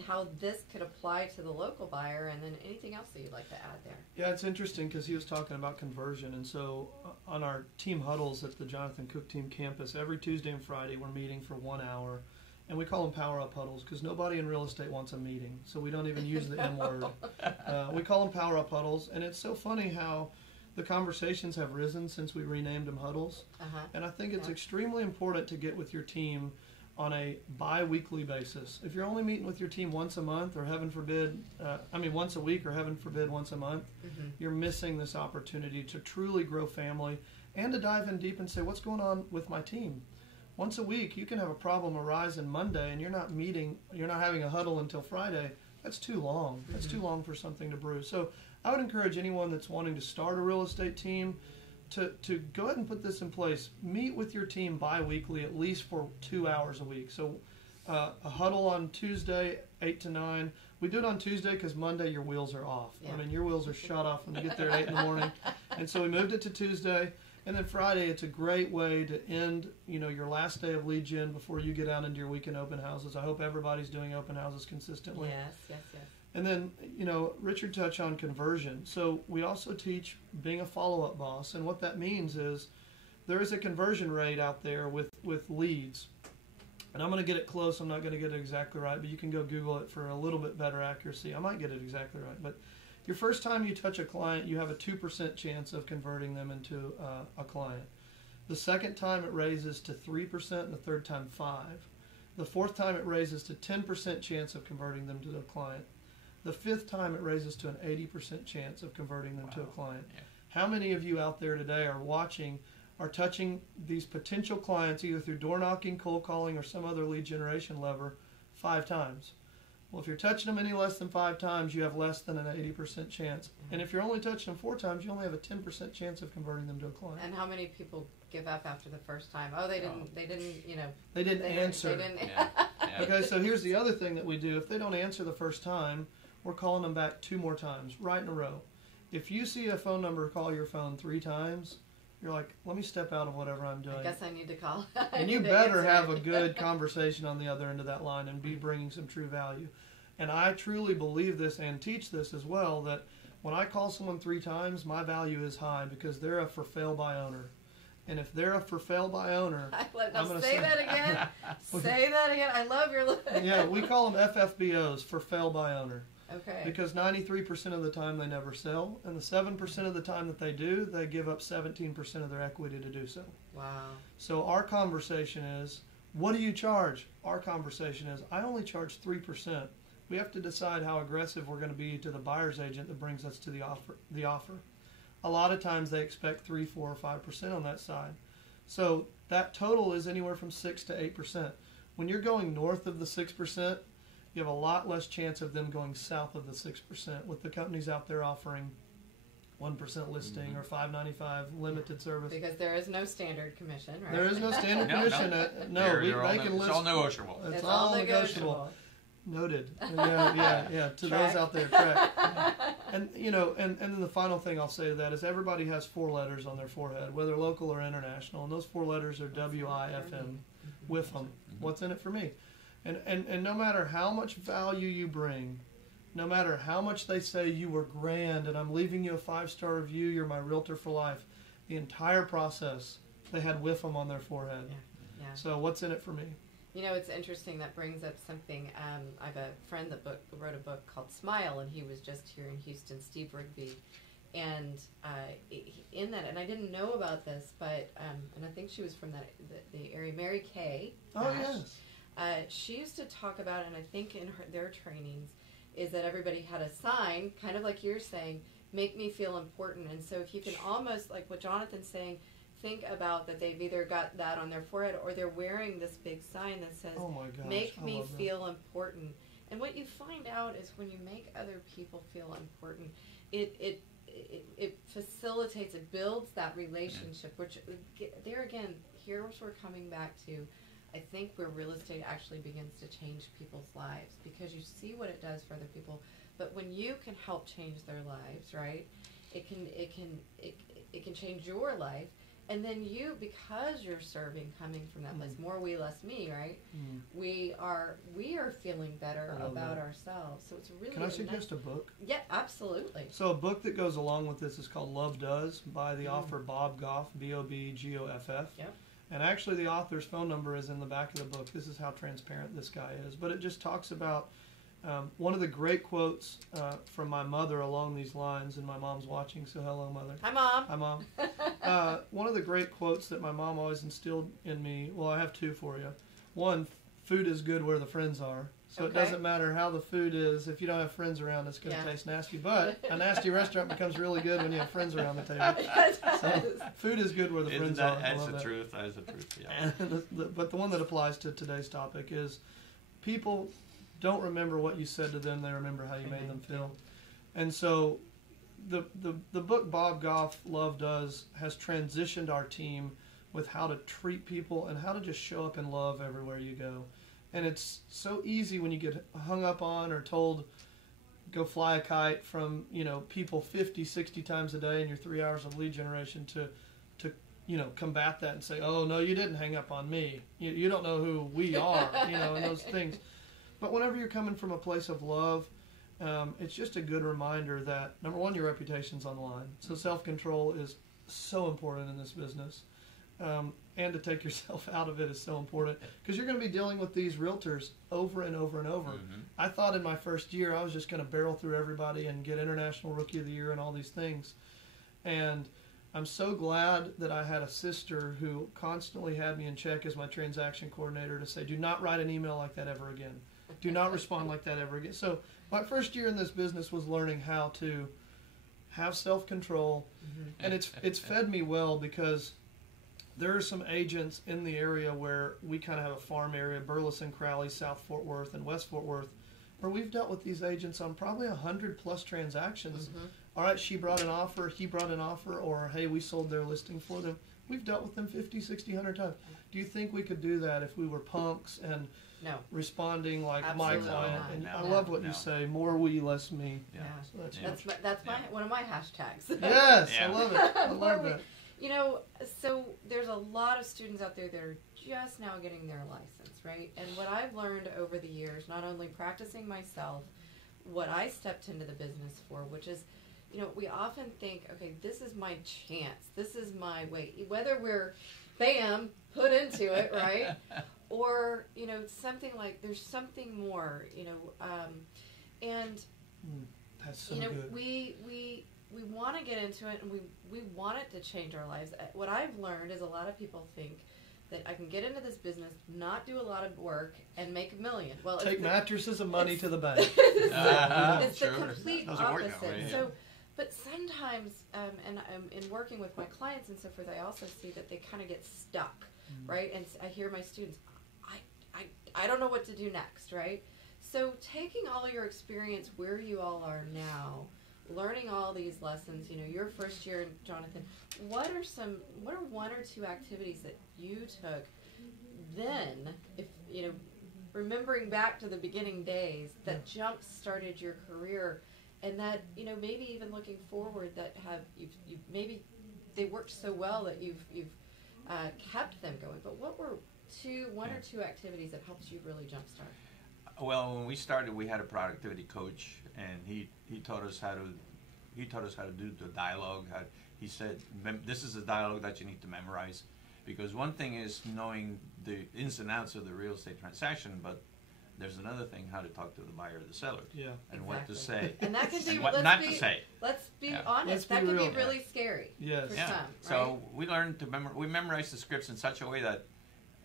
how this could apply to the local buyer, and then anything else that you'd like to add there? Yeah, it's interesting because he was talking about conversion, and so on our team huddles at the Jonathan Cook Team campus, every Tuesday and Friday we're meeting for 1 hour, and we call them power-up huddles because nobody in real estate wants a meeting, so we don't even use the M word. We call them power-up huddles, and it's so funny how the conversations have risen since we renamed them huddles, and I think it's extremely important to get with your team on a bi-weekly basis. If you're only meeting with your team once a month, or heaven forbid, once a week, or heaven forbid, once a month, you're missing this opportunity to truly grow family and to dive in deep and say, what's going on with my team? Once a week, you can have a problem arise on Monday and you're not having a huddle until Friday. That's too long. That's too long for something to brew. So I would encourage anyone that's wanting to start a real estate team to go ahead and put this in place. Meet with your team bi-weekly, at least for 2 hours a week. So a huddle on Tuesday, 8 to 9. We do it on Tuesday because Monday your wheels are off. I mean, your wheels are shut off when you get there at 8 in the morning. And so we moved it to Tuesday. And then Friday, it's a great way to end, your last day of lead gen before you get out into your weekend open houses. I hope everybody's doing open houses consistently. Yes. And then, Richard touched on conversion. So we also teach being a follow-up boss. And what that means is there is a conversion rate out there with leads. And I'm going to get it close. I'm not going to get it exactly right, but you can go Google it for a little bit better accuracy. I might get it exactly right. But your first time you touch a client, you have a 2% chance of converting them into a client. The second time it raises to 3%, and the third time 5%. The fourth time it raises to 10% chance of converting them to a client. The fifth time it raises to an 80% chance of converting them to a client. Yeah. How many of you out there today are touching these potential clients either through door knocking, cold calling, or some other lead generation lever 5 times? Well, if you're touching them any less than 5 times, you have less than an 80% chance. And if you're only touching them 4 times, you only have a 10% chance of converting them to a client. And how many people give up after the first time? Oh, they didn't answer. Okay, so here's the other thing that we do. If they don't answer the first time, we're calling them back 2 more times, right in a row. If you see a phone number call your phone 3 times, you're like, let me step out of whatever I'm doing. I guess I need to call. And you better have a good conversation on the other end of that line and be bringing some true value. And I truly believe this and teach this as well, that when I call someone 3 times, my value is high because they're a for sale by owner. And if they're a for sale by owner, I'm going to say that again. Say that again. I love your look. Yeah, we call them FFBOs, for sale by owner. Okay. Because 93% of the time they never sell, and the 7% of the time that they do, they give up 17% of their equity to do so. Wow. So our conversation is, what do you charge? Our conversation is, I only charge 3%. We have to decide how aggressive we're going to be to the buyer's agent that brings us to the offer. A lot of times they expect 3, 4, or 5% on that side. So that total is anywhere from 6 to 8%. When you're going north of the 6%, you have a lot less chance of them going south of the 6%, with the companies out there offering 1% listing or $5.95 limited service. Because there is no standard commission, right? There is no standard commission. They can list. It's all negotiable. It's all negotiable. Noted. Yeah. To those out there, track. And and then the final thing I'll say to that is everybody has 4 letters on their forehead, whether local or international, and those 4 letters are WIFM. WIFM. What's in it for me? And no matter how much value you bring, no matter how much they say you were grand and I'm leaving you a 5-star review, you're my realtor for life, the entire process, they had WIFM on their forehead. Yeah. So what's in it for me? You know, it's interesting. That brings up something. I have a friend that wrote a book called Smile, and he was just here in Houston, Steve Rigby. And in that, and I didn't know about this, but, and I think she was from the area, Mary Kay. Oh, yes. She used to talk about, and I think in their trainings, is that everybody had a sign, kind of like you're saying, make me feel important. And so if you can almost, like what Jonathan's saying, think about that they've either got that on their forehead or they're wearing this big sign that says, oh my gosh, make me feel important. And what you find out is when you make other people feel important, it facilitates, it builds that relationship, which there again, here's we're coming back to, I think where real estate actually begins to change people's lives, because you see what it does for other people, but when you can help change their lives, right, it can change your life. And then you, because you're serving, coming from that place, more we, less me, right? We are feeling better about ourselves. So it's really. Can I suggest a book? Yeah, absolutely. So a book that goes along with this is called Love Does by the author Bob Goff, Bobgoff. Yep. And actually, the author's phone number is in the back of the book. This is how transparent this guy is. But it just talks about one of the great quotes from my mother along these lines, and my mom's watching, so hello, Mother. Hi, Mom. Hi, Mom. One of the great quotes that my mom always instilled in me, well, I have two for you. One, food is good where the friends are. So it doesn't matter how the food is. If you don't have friends around, it's going to taste nasty. But a nasty restaurant becomes really good when you have friends around the table. So food is good where the friends are. That's the truth. That is the truth, yeah. But the one that applies to today's topic is people don't remember what you said to them, they remember how you made them feel. And so the book Bob Goff, Love Does, has transitioned our team with how to treat people and how to just show up in love everywhere you go. And it's so easy when you get hung up on or told, go fly a kite from, people 50, 60 times a day in your 3 hours of lead generation to combat that and say, oh, no, you didn't hang up on me. You don't know who we are, and those things. But whenever you're coming from a place of love, it's just a good reminder that, number one, your reputation's on the line. So self-control is so important in this business. And to take yourself out of it is so important, because you're going to be dealing with these realtors over and over and over. Mm-hmm. I thought in my first year I was just going to barrel through everybody and get International Rookie of the Year and all these things. And I'm so glad that I had a sister who constantly had me in check as my transaction coordinator to say, do not write an email like that ever again. Do not respond like that ever again. So my first year in this business was learning how to have self-control. Mm-hmm. And it's fed me well, because there are some agents in the area where we kind of have a farm area, Burleson, Crowley, South Fort Worth, and West Fort Worth, where we've dealt with these agents on probably 100+ transactions. Mm-hmm. All right, she brought an offer, he brought an offer, or hey, we sold their listing for them. We've dealt with them 50, 60, 100 times. Do you think we could do that if we were punks and responding like Absolutely my client? not. And No. I love what you say, more we, less me. Yeah. So that's one of my hashtags. Yes, I love it. I love that. So there's a lot of students out there that are just now getting their license, right? And what I've learned over the years, not only practicing myself, what I stepped into the business for, which is, we often think, okay, this is my chance. This is my way. Whether we're, bam, put into it, right? Or, something like there's something more, and, that's so good. We want to get into it, and we want it to change our lives. What I've learned is a lot of people think that I can get into this business, not do a lot of work, and make $1 million. Well, take mattresses and money to the bank. It's the complete opposite. So, but sometimes, and in working with my clients and so forth, I also see that they kind of get stuck, right? And I hear my students, I don't know what to do next, right? So taking all your experience where you all are now, learning all these lessons, your first year, Jonathan, what are one or two activities that you took then, if remembering back to the beginning days, that jump started your career, and that maybe even looking forward, that have you've maybe they worked so well that you've kept them going. But what were one or two activities that helped you really jumpstart? Well, when we started, we had a productivity coach, and he taught us how to do the dialogue. He said, this is a dialogue that you need to memorize. Because one thing is knowing the ins and outs of the real estate transaction, but there's another thing how to talk to the buyer or the seller. Yeah. And what to say. And that can be, and what not to say. Let's be Yeah. honest. Let's that be can be real. really scary. Yes. For Yeah. some, So right? we learned to we memorized the scripts in such a way that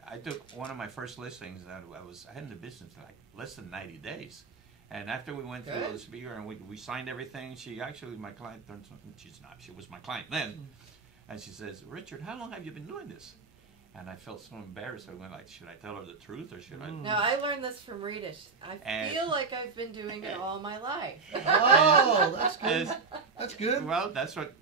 I took one of my first listings. I had in the business like less than 90 days. And after we went through Good. the speaker and we signed everything, she actually, my client, she was my client then. And she says, Richard, how long have you been doing this? And I felt so embarrassed. I went like, should I tell her the truth or should I? No, I learned this from Rita. I And- feel like I've been doing it all my life. Oh, that's good. And- That's good. Well, that's what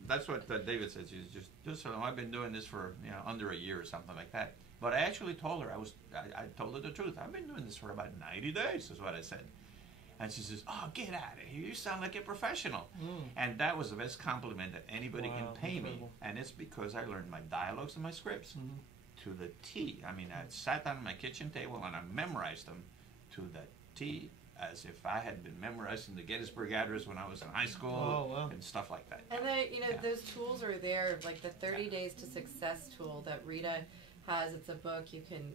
David says. He's just so I've been doing this for under a year or something like that. But I actually told her I told her the truth. I've been doing this for about 90 days, is what I said. And she says, "Oh, get out of here! You sound like a professional." And that was the best compliment that anybody can pay incredible. me. And it's because I learned my dialogues and my scripts to the T. I mean, I sat down at my kitchen table and I memorized them to the T, as if I had been memorizing the Gettysburg Address when I was in high school and stuff like that. And those tools are there, like the 30 Days to Success tool that Rita has. It's a book. You can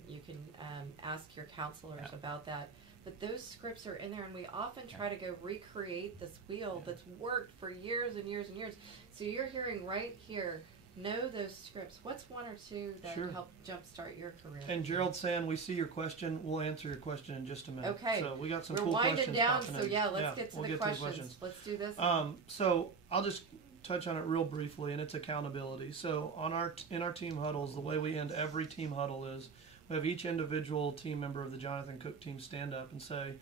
ask your counselors about that. But those scripts are in there, and we often try to go recreate this wheel that's worked for years and years and years. So you're hearing right here, know those scripts. What's one or two that help jumpstart your career? And Gerald Sand, we see your question. We'll answer your question in just a minute. Okay. So we got some We're cool winding questions down, popping so in. let's get to we'll the get questions. Let's do this. So I'll just touch on it real briefly, and it's accountability. So in our team huddles, the way we end every team huddle is we have each individual team member of the Jonathan Cook team stand up and say,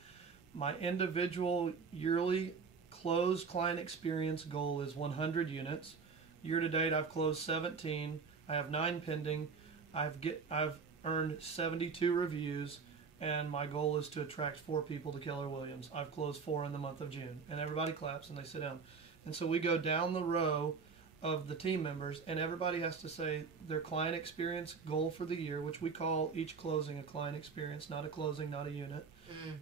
my individual yearly closed client experience goal is 100 units. Year to date, I've closed 17. I have 9 pending. I've earned 72 reviews, and my goal is to attract 4 people to Keller Williams. I've closed 4 in the month of June, and everybody claps and they sit down. And so we go down the row of the team members, and everybody has to say their client experience goal for the year, which we call each closing a client experience, not a closing, not a unit.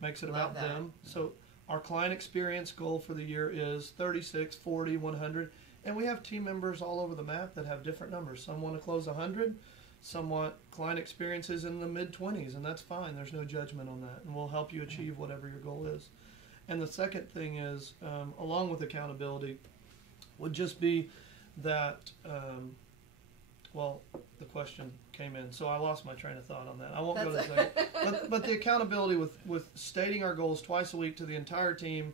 Makes it about them. So our client experience goal for the year is 36, 40, 100. And we have team members all over the map that have different numbers. Some want to close 100. Some want client experiences in the mid-20s, and that's fine. There's no judgment on that. And we'll help you achieve whatever your goal is. And the second thing is, along with accountability, would just be that, the question came in, so I lost my train of thought on that. I won't go to the second. But the accountability with stating our goals twice a week to the entire team,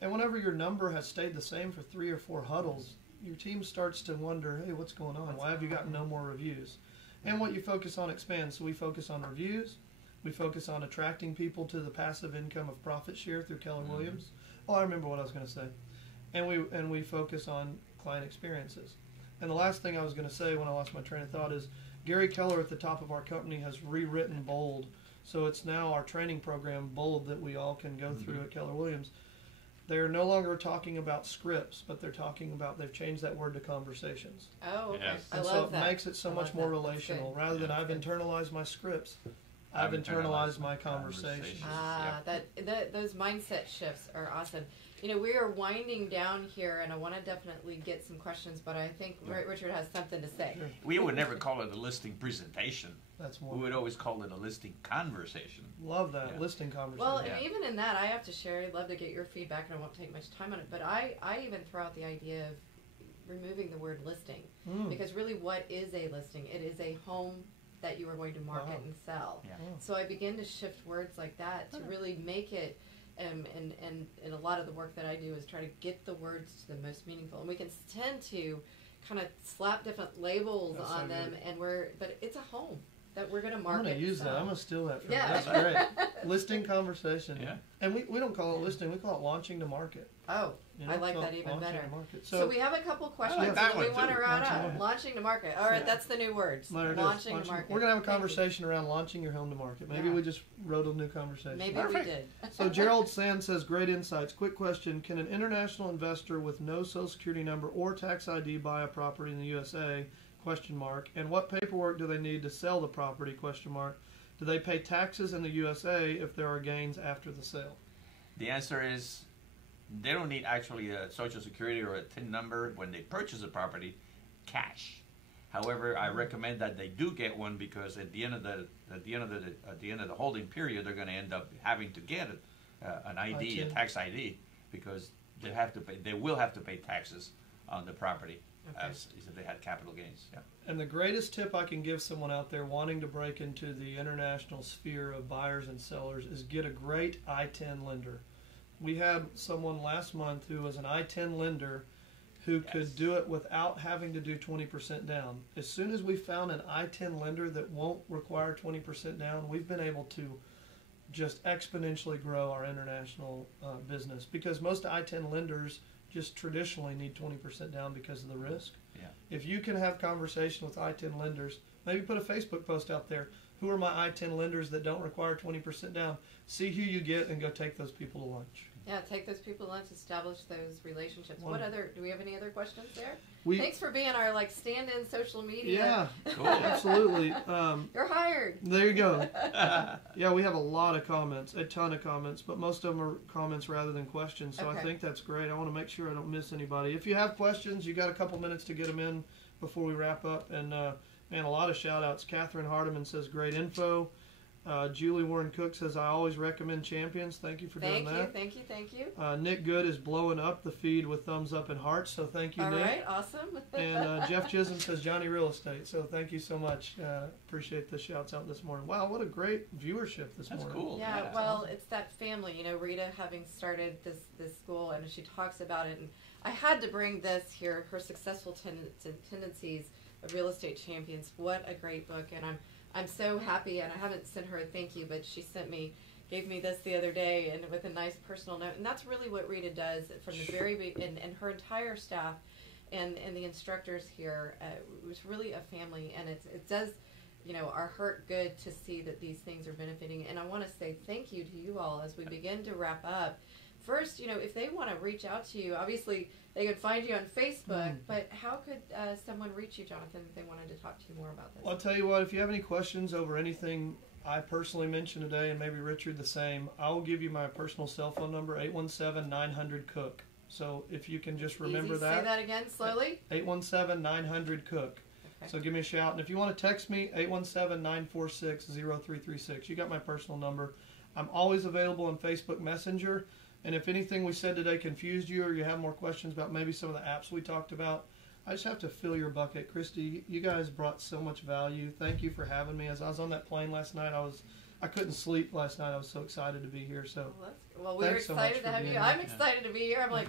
and whenever your number has stayed the same for 3 or 4 huddles, your team starts to wonder, hey, what's going on? Why have you gotten no more reviews? And what you focus on expands. So we focus on reviews. We focus on attracting people to the passive income of profit share through Keller Williams. Oh, I remember what I was going to say. And we focus on client experiences. And the last thing I was going to say when I lost my train of thought is Gary Keller at the top of our company has rewritten BOLD. So it's now our training program, BOLD, that we all can go through at Keller Williams. They're no longer talking about scripts, but they're talking about, they've changed that word to conversations. Oh, okay. Yes. I And love so that. it makes it so much more relational. Rather than I've internalized my scripts, I've internalized my conversations. Those mindset shifts are awesome. We are winding down here, and I want to definitely get some questions, but I think Richard has something to say. Sure. We would never call it a listing presentation. That's more. We would always call it a listing conversation. Love that, Yeah. listing conversation. Well, and even in that, I have to share, I'd love to get your feedback, and I won't take much time on it, but I even throw out the idea of removing the word listing, because really what is a listing? It is a home that you are going to market and sell. Yeah. So I begin to shift words like that to really make it, and a lot of the work that I do is try to get the words to the most meaningful. And we can tend to kind of slap different labels That's on so them, good. but it's a home that we're going to I'm market. going to use and that. sell. I'm going to steal that from Yeah. you. That's great. Listing conversation. Yeah. And we don't call it listing. We call it launching to market. Oh, You know, I like so that even launching better. to market. So we have a couple questions like that that we one, want to too. round Launching to out. market. Launching to market. All right, Yeah. that's the new words. There it is. Launching to market. We're going to have a Thank you. conversation around launching your home to market. Maybe Yeah. we just wrote a new conversation. Maybe Perfect. we did. So Gerald Sand says, great insights. Quick question. Can an international investor with no social security number or tax ID buy a property in the USA? ? And what paperwork do they need to sell the property ? Do they pay taxes in the USA if there are gains after the sale? The answer is they don't need actually a social security or a TIN number when they purchase a property, cash. However, I recommend that they do get one, because at the end of the holding period, they're going to end up having to get an ID, a tax ID, because they will have to pay taxes on the property, as if they had capital gains. Yeah. And the greatest tip I can give someone out there wanting to break into the international sphere of buyers and sellers is get a great I-10 lender. We had someone last month who was an I-10 lender who could do it without having to do 20% down. As soon as we found an I-10 lender that won't require 20% down, we've been able to just exponentially grow our international business, because most I-10 lenders just traditionally need 20% down because of the risk. Yeah. If you can have conversation with I-10 lenders, maybe put a Facebook post out there. Who are my I-10 lenders that don't require 20% down? See who you get and go take those people to lunch. Yeah, take those people to lunch, establish those relationships. Wonderful. Do we have any other questions there? We, Thanks for being our stand-in social media. Yeah, Cool. absolutely. You're hired. There you go. Yeah, we have a lot of comments, a ton of comments, but most of them are comments rather than questions, so I think that's great. I want to make sure I don't miss anybody. If you have questions, you got a couple minutes to get them in before we wrap up. And, man, a lot of shout-outs. Catherine Hardiman says, great info. Julie Warren Cook says, I always recommend Champions. Thank you for doing that. Thank you. Nick Good is blowing up the feed with thumbs up and hearts, so thank you, Nick. All right, awesome. And Jeff Chisholm says, Johnny Real Estate. So thank you so much. Appreciate the shouts out this morning. Wow, what a great viewership this morning. That's cool. Yeah, well, it's that family. You know, Rita having started this school, and she talks about it, and I had to bring this here, Her Successful Tendencies of Real Estate Champions. What a great book, and I'm so happy, and I haven't sent her a thank you, but she gave me this the other day, and with a nice personal note. And that's really what Rita does from the very and her entire staff, and the instructors here. It was really a family, and it does, our heart good to see that these things are benefiting. And I want to say thank you to you all as we begin to wrap up. First, if they want to reach out to you, obviously they can find you on Facebook, but how could someone reach you, Jonathan, if they wanted to talk to you more about this? Well, I'll tell you what, if you have any questions over anything I personally mentioned today, and maybe Richard the same, I will give you my personal cell phone number, 817-900-COOK. So if you can just remember that. Say that again, slowly. 817-900-COOK. Okay. So give me a shout. And if you want to text me, 817-946-0336. You got my personal number. I'm always available on Facebook Messenger. And if anything we said today confused you, or you have more questions about maybe some of the apps we talked about, I just have to fill your bucket. Christy, you guys brought so much value. Thank you for having me. As I was on that plane last night, I couldn't sleep last night. I was so excited to be here. So, well, we're excited to have you. I'm excited to be here. I'm like,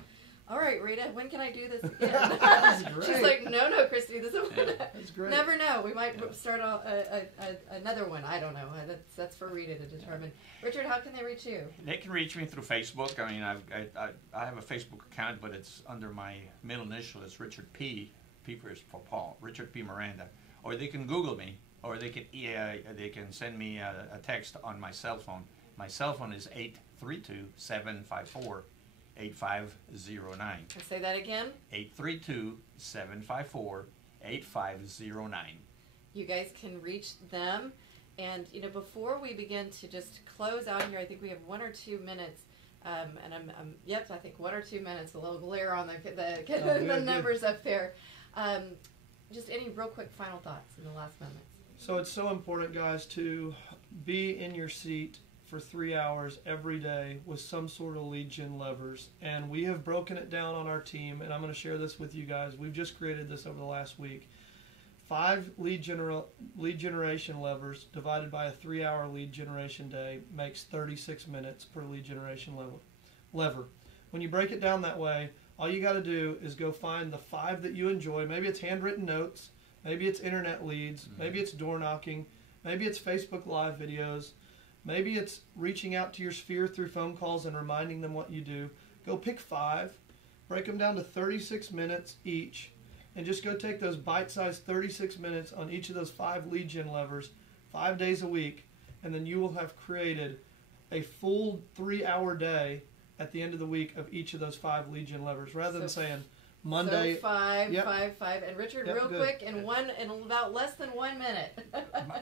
all right, Rita, when can I do this again? She's like, no, Christy, this is That's great. Never know. We might start another one. I don't know. That's for Rita to determine. Richard, how can they reach you? They can reach me through Facebook. I mean, I have a Facebook account, but it's under my middle initial. It's Richard P. P for Paul. Richard P. Miranda. Or they can Google me, or they can send me a text on my cell phone. My cell phone is 832-754-8509. Say that again. 832-754-8509. You guys can reach them. And, before we begin to just close out here, I think we have 1 or 2 minutes. And I think 1 or 2 minutes. A little glare on the numbers up there. Just any real quick final thoughts in the last moments. So it's so important, guys, to be in your seat for 3 hours every day with some sort of lead gen levers. And we have broken it down on our team, and I'm going to share this with you guys. We've just created this over the last week. 5 lead generation levers divided by a 3-hour lead generation day makes 36 minutes per lead generation lever. When you break it down that way, all you got to do is go find the 5 that you enjoy. Maybe it's handwritten notes, maybe it's internet leads, maybe it's door knocking, maybe it's Facebook Live videos, maybe it's reaching out to your sphere through phone calls and reminding them what you do. Go pick 5, break them down to 36 minutes each, and just go take those bite-sized 36 minutes on each of those 5 lead gen levers 5 days a week, and then you will have created a full 3-hour day at the end of the week of each of those 5 lead gen levers, rather than saying Monday. So 5. And Richard, real quick, in about less than 1 minute.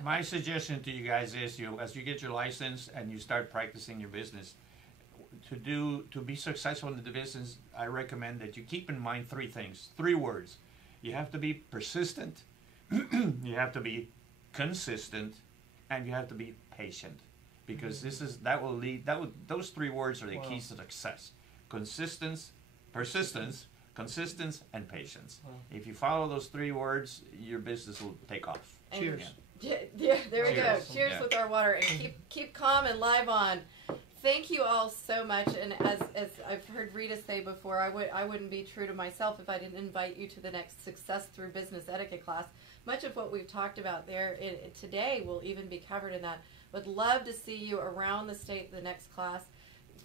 My suggestion to you guys is, as you get your license and you start practicing your business, to be successful in the business, I recommend that you keep in mind 3 things, 3 words. You have to be persistent, You have to be consistent, and you have to be patient, because those three words are the keys to success: persistence, consistence, and patience. Wow. If you follow those three words, your business will take off. Cheers. Yeah, there we go. Cheers with our water, and keep calm and live on. Thank you all so much. And as I've heard Rita say before, I wouldn't be true to myself if I didn't invite you to the next Success Through Business Etiquette class. Much of what we've talked about there today will even be covered in that. Would love to see you around the state the next class.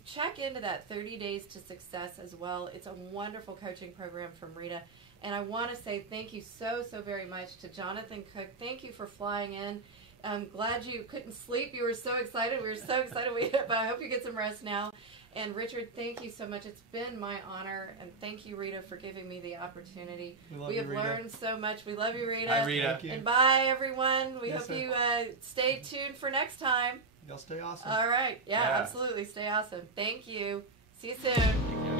Check into that 30 Days to Success as well. It's a wonderful coaching program from Rita. And I want to say thank you so very much to Jonathan Cook. Thank you for flying in. I'm glad you couldn't sleep. You were so excited. We were so excited. But I hope you get some rest now. And Richard, thank you so much. It's been my honor. And thank you, Rita, for giving me the opportunity. We have learned so much. We love you, Rita. Bye, Rita. And bye, everyone. We hope you stay tuned for next time. Y'all stay awesome. All right. Yeah, absolutely. Stay awesome. Thank you. See you soon.